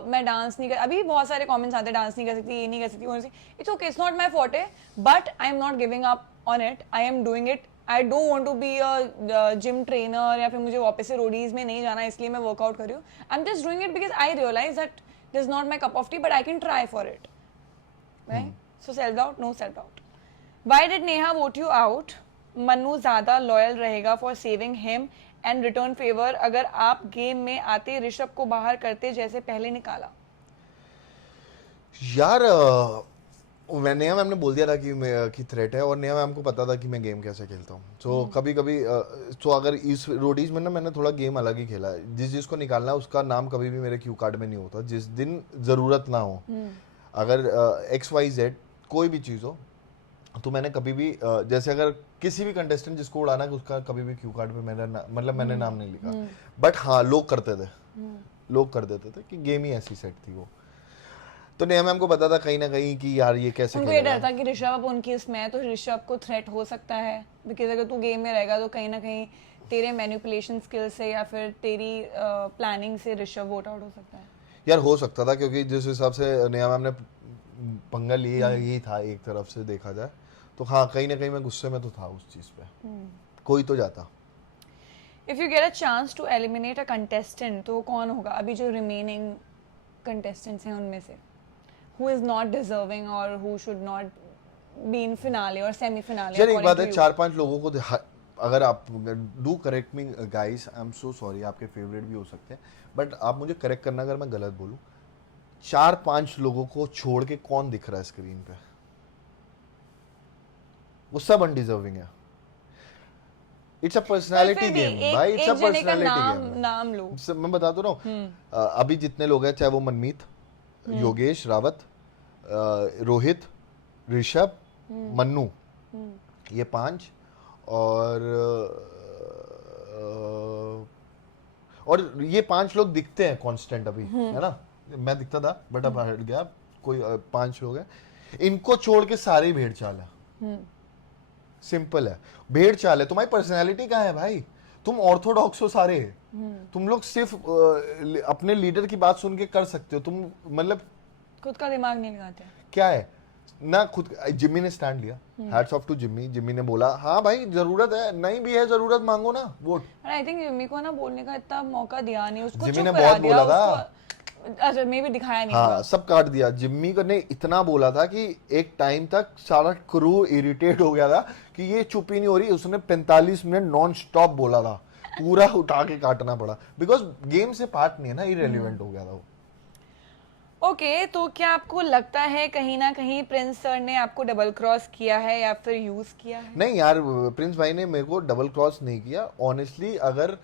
मैं डांस नहीं कर, अभी भी बहुत सारे कमेंट्स आते हैं, डांस नहीं कर सकती, ये नहीं कर सकती, वो नहीं कर सकती. It's okay, it's not my forte, but I am not giving up on it. I am doing it. I don't want to be a gym trainer, या फिर मुझे वापस से रोडीज में नहीं जाना इसलिए मैं वर्कआउट कर रही हूँ. I am just doing it because I realise that this is not my cup of tea, but I can try for it, right? So self doubt, no self doubt. Why did Neha vote you out? Mannu ज्यादा loyal रहेगा for saving him and return favour अगर आप game में आते ऋषभ को बाहर करते जैसे पहले निकाला. यार नेहा मैम ने बोल दिया था कि थ्रेट है, और नेहा मैम को पता था कि मैं गेम कैसे खेलता हूँ. तो कभी कभी तो अगर इस रोडीज में ना मैंने थोड़ा गेम अलग ही खेला है. जिसको निकालना है उसका नाम कभी भी मेरे क्यू कार्ड में नहीं होता जिस दिन जरूरत ना हो. अगर XYZ कोई भी चीज़ हो, तो मैंने कभी भी जैसे अगर किसी भी कंटेस्टेंट जिसको उड़ाना है उसका कभी भी क्यू कार्ड पे मेरा मतलब मैंने नाम नहीं लिखा. बट हाँ, लोग करते थे, लोग कर देते थे कि गेम ही ऐसी सेट थी वो. तो नेहा मैम को पता था कहीं ना कहीं कि यार ये कैसे उनको ये डर था कि ऋषभ अब उनकी इसमें है तो ऋषभ को थ्रेट हो सकता है, बिकॉज अगर तू गेम में रहेगा तो कहीं ना कहीं तेरे मैनिपुलेशन स्किल से या फिर तेरी प्लानिंग से ऋषभ वोट आउट हो सकता है. यार हो सकता था, क्योंकि जिस हिसाब से नेहा मैम ने पंगा लिया यही था एक तरफ से देखा जाए तो. हाँ, कहीं ना कहीं मैं गुस्से में तो था उस चीज पे. कोई तो जाता. If you get a chance to eliminate a contestant तो कौन होगा अभी जो रिमेनिंग कंटेस्टेंट्स हैं उनमें से, हु इज नॉट डिजर्विंग और who should not be in finale और सेमी फिनाले यार एक अकॉर्डिंग बात टू है, यू? 4-5 लोगों को अगर आप do correct me guys, I am so sorry, आपके फेवरेट भी हो सकते हैं, बट आप मुझे करेक्ट करना अगर मैं गलत बोलूं। 4-5 लोगों को छोड़ के कौन दिख रहा है स्क्रीन पे? वो सब अनडिजर्विंग है। इट्स अ पर पर्सनालिटी फिर भी गेम एक भाई, इट्स अ एक जने का पर्सनालिटी नाम गेम नाम लो। है। मैं बता तो रहा हूँ, अभी जितने लोग हैं, चाहे वो मनमीत, योगेश रावत, रोहित, ऋषभ, मन्नू, ये 5, और ये 5 लोग दिखते हैं कांस्टेंट अभी, है ना? मैं दिखता था बट अब हट गया। कोई 5 लोग हैं, इनको छोड़ के सारे ही भेड़ चाल है। सिंपल है, भेड़ चाल है। तुम्हारी पर्सनैलिटी कहाँ है भाई? तुम ऑर्थोडॉक्स हो सारे। तुम लोग सिर्फ अपने लीडर की बात सुन के कर सकते हो। तुम मतलब खुद का दिमाग नहीं लगाते। क्या है ना, खुद जिम्मी ने स्टैंड लिया, hats off to Jimmy. Jimmy ने बोला हाँ भाई जरूरत है, नहीं भी है जरूरत, मांगो ना वोट। आई थिंक जिम्मी को ना बोलने का इतना मौका दिया नहीं, उसको जिम्मी चुप ने करा बहुत दिया बोला था। उसको। अच्छा मे भी दिखाया नहीं हाँ होगा। सब काट दिया। जिम्मी को ने इतना बोला था कि एक टाइम तक सारा क्रू इरिटेट हो गया था कि ये चुप ही नहीं हो रही। उसने 45 मिनट नॉन स्टॉप बोला था, पूरा उठा के काटना पड़ा, बिकॉज गेम से पार्ट नहीं है ना, इरेलीवेंट हो गया था वो। ओके तो क्या आपको लगता है कहीं ना कहीं प्रिंस सर ने आपको डबल क्रॉस किया है या फिर यूज किया है? नहीं यार, प्रिंस भाई ने मेरे को डबल क्रॉस नहीं किया ऑनेस्टली। अगर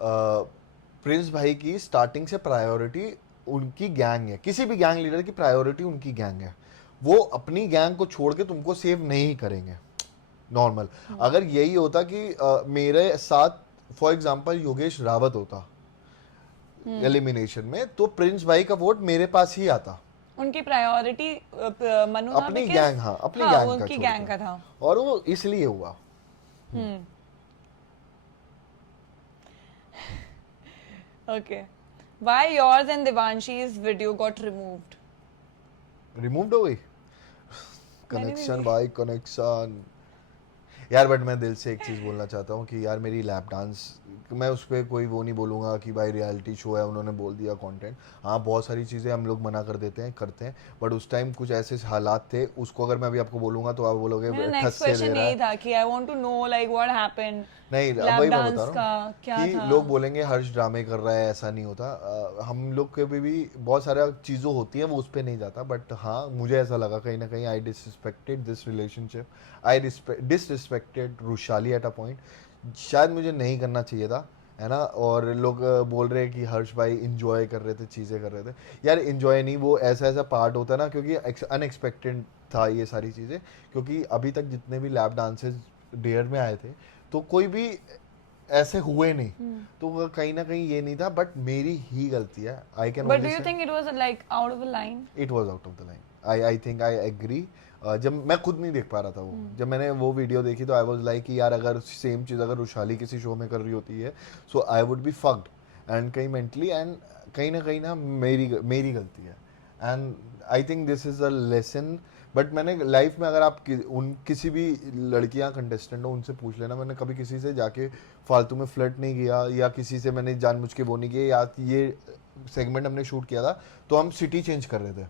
प्रिंस भाई की स्टार्टिंग से प्रायोरिटी उनकी गैंग है, किसी भी गैंग लीडर की प्रायोरिटी उनकी गैंग है। वो अपनी गैंग को छोड़ के तुमको सेव नहीं करेंगे नॉर्मल। अगर यही होता कि मेरे साथ फॉर एग्जांपल योगेश रावत होता एलिमिनेशन में, तो प्रिंस भाई का वोट मेरे पास ही आता। उनकी प्रायोरिटी मनु था अपनी because गैंग, हाँ अपनी हाँ गैंग वो का उनकी छोड़ गैंग के। का था। और वो इसलिए हुआ। Okay why yours and Devanshi's video got removed? Removed हो गई मैंने भी कनेक्शन नहीं। भाई, कनेक्शन। यार बट मैं दिल से एक चीज़ बोलना चाहता हूँ कि यार मेरी लैप डांस, मैं उस पर कोई वो नहीं बोलूँगा कि भाई रियलिटी शो है उन्होंने बोल दिया कंटेंट। हाँ बहुत सारी चीज़ें हम लोग मना कर देते हैं, करते हैं, बट उस टाइम कुछ ऐसे हालात थे, उसको अगर मैं अभी आपको बोलूँगा तो आप मेरा बोलोगे ठस नेक्स्ट से दे क्वेश्चन रहा यही है। था कि I want to know like what happened. नहीं अब लैप वही मैं बता डांस रहा का हूँ क्या कि था? लोग बोलेंगे हर्ष ड्रामे कर रहा है, ऐसा नहीं होता। हम लोग के भी बहुत सारा चीज़ें होती है, वो उस पर नहीं जाता, बट हाँ मुझे ऐसा लगा कहीं ना कहीं I disrespected this relationship, I disrespected Rushali at a point. शायद मुझे नहीं करना चाहिए था, है ना? और लोग बोल रहे हैं कि हर्ष भाई इंजॉय कर रहे थे, चीज़ें कर रहे थे। यार इंजॉय नहीं, वो ऐसा ऐसा पार्ट होता है ना, क्योंकि अनएक्सपेक्टेड था ये सारी चीज़ें। क्योंकि अभी तक जितने भी लैब डांसेस डेयर में आए थे तो कोई भी ऐसे हुए नहीं, तो वो कहीं ना कहीं ये नहीं था, बट मेरी ही गलती है। I can but do only you say think it was like out of the line? It was out of the line. I think I agree. जब मैं खुद नहीं देख पा रहा था वो, जब मैंने वो वीडियो देखी तो आई वाज लाइक कि यार अगर सेम चीज़ अगर रुशाली किसी शो में कर रही होती है so I would be fucked and कहीं मेंटली, एंड कहीं ना मेरी गलती है। And I think this is a lesson. But मैंने लाइफ में, अगर आप किसी भी लड़कियां कंटेस्टेंट हो उनसे पूछ लेना, मैंने कभी किसी से जाके फालतू में फ्लर्ट नहीं किया, या किसी से मैंने जानबूझ के वो नहीं किया। या ये सेगमेंट हमने शूट किया था तो हम सिटी चेंज कर रहे थे,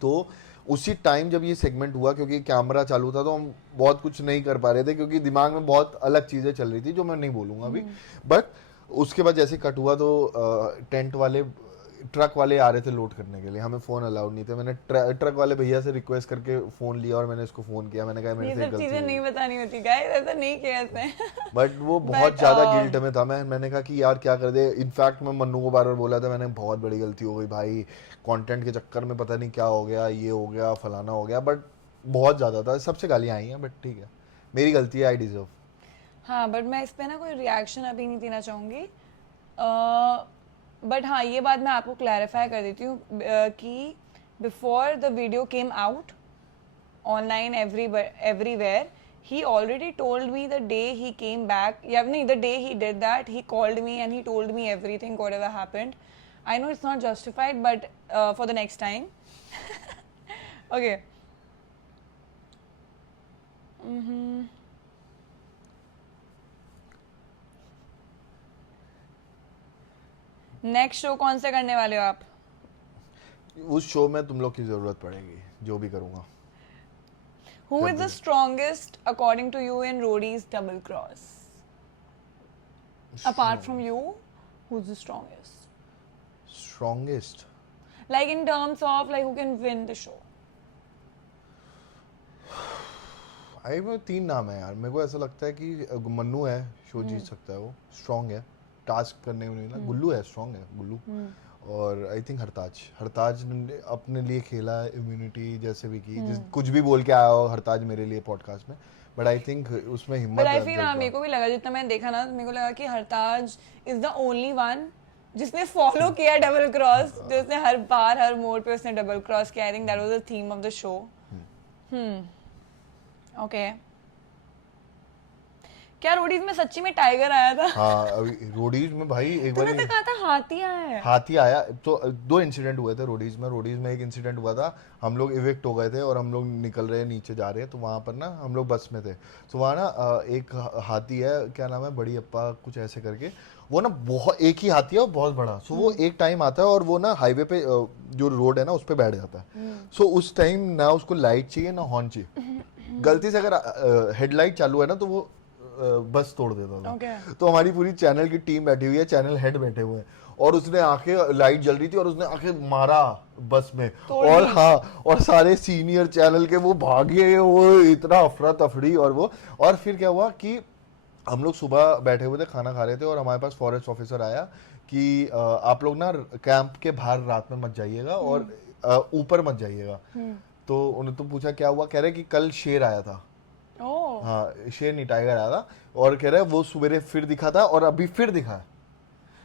तो उसी टाइम जब ये सेगमेंट हुआ, क्योंकि कैमरा चालू था तो हम बहुत कुछ नहीं कर पा रहे थे, क्योंकि दिमाग में बहुत अलग चीज़ें चल रही थी जो मैं नहीं बोलूँगा अभी। बट उसके बाद जैसे कट हुआ तो टेंट वाले, ट्रक वाले आ रहे थे लोड करने के लिए, हमें फ़ोन अलाउड नहीं थे। मैंने ट्रक वाले भैया से रिक्वेस्ट करके फ़ोन लिया और मैंने इसको फ़ोन किया, मैंने कहा मेरे ये से सब गलती चीजें हो नहीं गई। बतानी होती गाइस, ऐसा नहीं किया इसने। बट वो बहुत But, ज़्यादा गिल्ट में था। मैंने कहा कि यार क्या कर दे। इनफैक्ट मैं मन्नू को बार बार बोला था, मैंने बहुत बड़ी गलती हो गई भाई, कंटेंट के चक्कर में पता नहीं क्या हो गया, ये हो गया फलाना हो गया, बट बहुत ज़्यादा था। सबसे गालियाँ आई हैं, बट ठीक है, मेरी गलती है, आई डिजर्व। हाँ बट मैं इस पे ना कोई रिएक्शन अभी नहीं देना चाहूँगी। बट हाँ ये बात मैं आपको क्लैरिफाई कर देती हूँ कि before the video came out online everywhere, he already told me the day he came back, yeah no, the day he did that he called me and he told me everything whatever happened. I know it's not justified but for the next time. Okay. Next show कौन सा करने वाले हो आप? उस show में तुम लोग की जरूरत पड़ेगी, जो भी करूंगा। Who is the strongest according to you in Roadies double cross? Apart from you, who's the strongest? Strongest Like in terms of like who can win the show? आई में 3 नाम है यार, मेरे को ऐसा लगता है कि मन्नू है, शो जीत सकता है, वो स्ट्रांग है, टास्क करने में नहीं ना। गुल्लू है, स्ट्रांग है गुल्लू। और आई थिंक हरताज ने अपने लिए खेला है, इम्यूनिटी जैसे भी की, कुछ भी बोल के आया हो हरताज मेरे लिए पॉडकास्ट में, बट आई थिंक उसमें हिम्मत But I है। feel हाँ मेरे को भी लगा, जितना मैंने देखा ना, मेरे को लगा कि हरताज is the only one जिसने फॉलो किया डबल क्रॉस, जो उसने हर बार हर मोड पे उसने डबल क्रॉस किया। I think that was the theme of the show. Okay, क्या रोडीज में सच्ची में टाइगर आया था? हाँ, अभी रोडीज में भाई एक बार तूने तो कहा था हाथी आया है। हाथी आया। तो 2 इंसिडेंट हुए थे रोडीज में एक इंसिडेंट हुआ था, हम लोग इवेक्ट हो गए थे और हम लोग निकल रहे नीचे जा रहे हैं, तो वहाँ पर ना हम लोग बस में थे, तो वहाँ ना एक हाथी है, क्या नाम है, बड़ी अप्पा कुछ ऐसे करके, वो ना बहुत, एक ही हाथी है और बहुत बड़ा। सो वो एक टाइम आता है और वो ना हाईवे पे जो रोड है ना उस पर बैठ जाता है। सो उस टाइम ना उसको लाइट चाहिए ना हॉर्न चाहिए, गलती से अगर हेडलाइट चालू है ना तो वो बस तोड़ देता था। Okay. तो हमारी पूरी चैनल की टीम बैठी हुई है, चैनल हेड बैठे हुए हैं, और उसने आके, लाइट जल रही थी और उसने आके मारा बस में, और हाँ, और सारे सीनियर चैनल के वो भागे, वो इतना अफरा तफड़ी। और फिर क्या हुआ कि हम लोग सुबह बैठे हुए थे, खाना खा रहे थे, और हमारे पास फॉरेस्ट ऑफिसर आया कि आप लोग ना कैंप के बाहर रात में मत जाइएगा और ऊपर मत जाइएगा। तो उन्हें तो पूछा क्या हुआ, कह रहे कि कल शेर आया था। हाँ, शेर नहीं, टाइगर आया था, और कह रहे वो सवेरे फिर दिखा था और अभी फिर दिखा।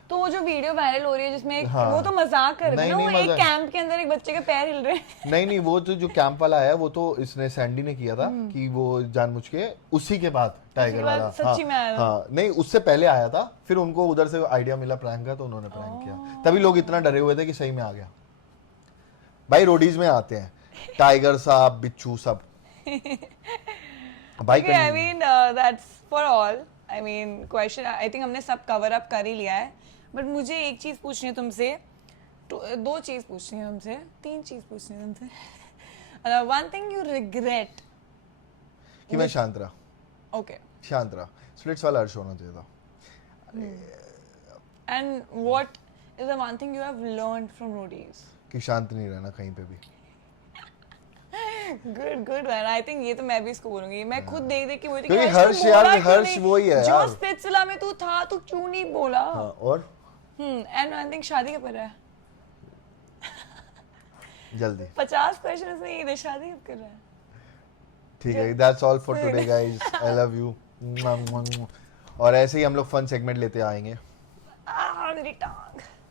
तो वो जो वीडियो वायरल हो रही है जिसमें हाँ। वो तो मजाक कर रहे हैं ना, नहीं, वो एक मजाक। कैंप के अंदर एक बच्चे के पैर हिल रहे हैं। नहीं, वो तो जो कैंप वाला है वो तो इसने सैंडी ने किया था कि वो जानबूझ के, उसी के बाद टाइगर वाला सच्ची में आया था? हाँ, नहीं, उससे पहले आया था, फिर उनको उधर से आइडिया मिला प्रैंक का, तो उन्होंने प्रैंक किया, तभी लोग इतना डरे हुए थे कि सही में आ गया। भाई रोडीज में आते हैं टाइगर साहब, बिच्छू सब। भाई Okay, I mean that's for all. I mean question, I think हमने सब कवर अप कर ही लिया है, बट मुझे एक चीज पूछनी है तुमसे, 2 चीज पूछनी है तुमसे, 3 चीज पूछनी है तुमसे। One thing you regret. कि मैं शांत रहा। Okay. शांत रहा, स्प्लिट्स वाला अर्श होना चाहिए था। And what is the one thing you have learned from Roadies? कि शांत नहीं रहना कहीं पे भी। Good man. I think ये तो मैं भी इसको बोलूंगी। मैं खुद देख के मुझे क्योंकि हर्ष यार, हर्ष वही है जो यार। स्पिट्सविला में तू था, तू क्यों नहीं बोला? हाँ, और एंड आई थिंक शादी कब कर रहा है? जल्दी 50 क्वेश्चन उसने ये दे, शादी कब कर रहा है? ठीक है, that's all for today guys, I love you. और ऐसे ही हम लोग फन सेगमेंट लेते आएंगे। मेरी टांग।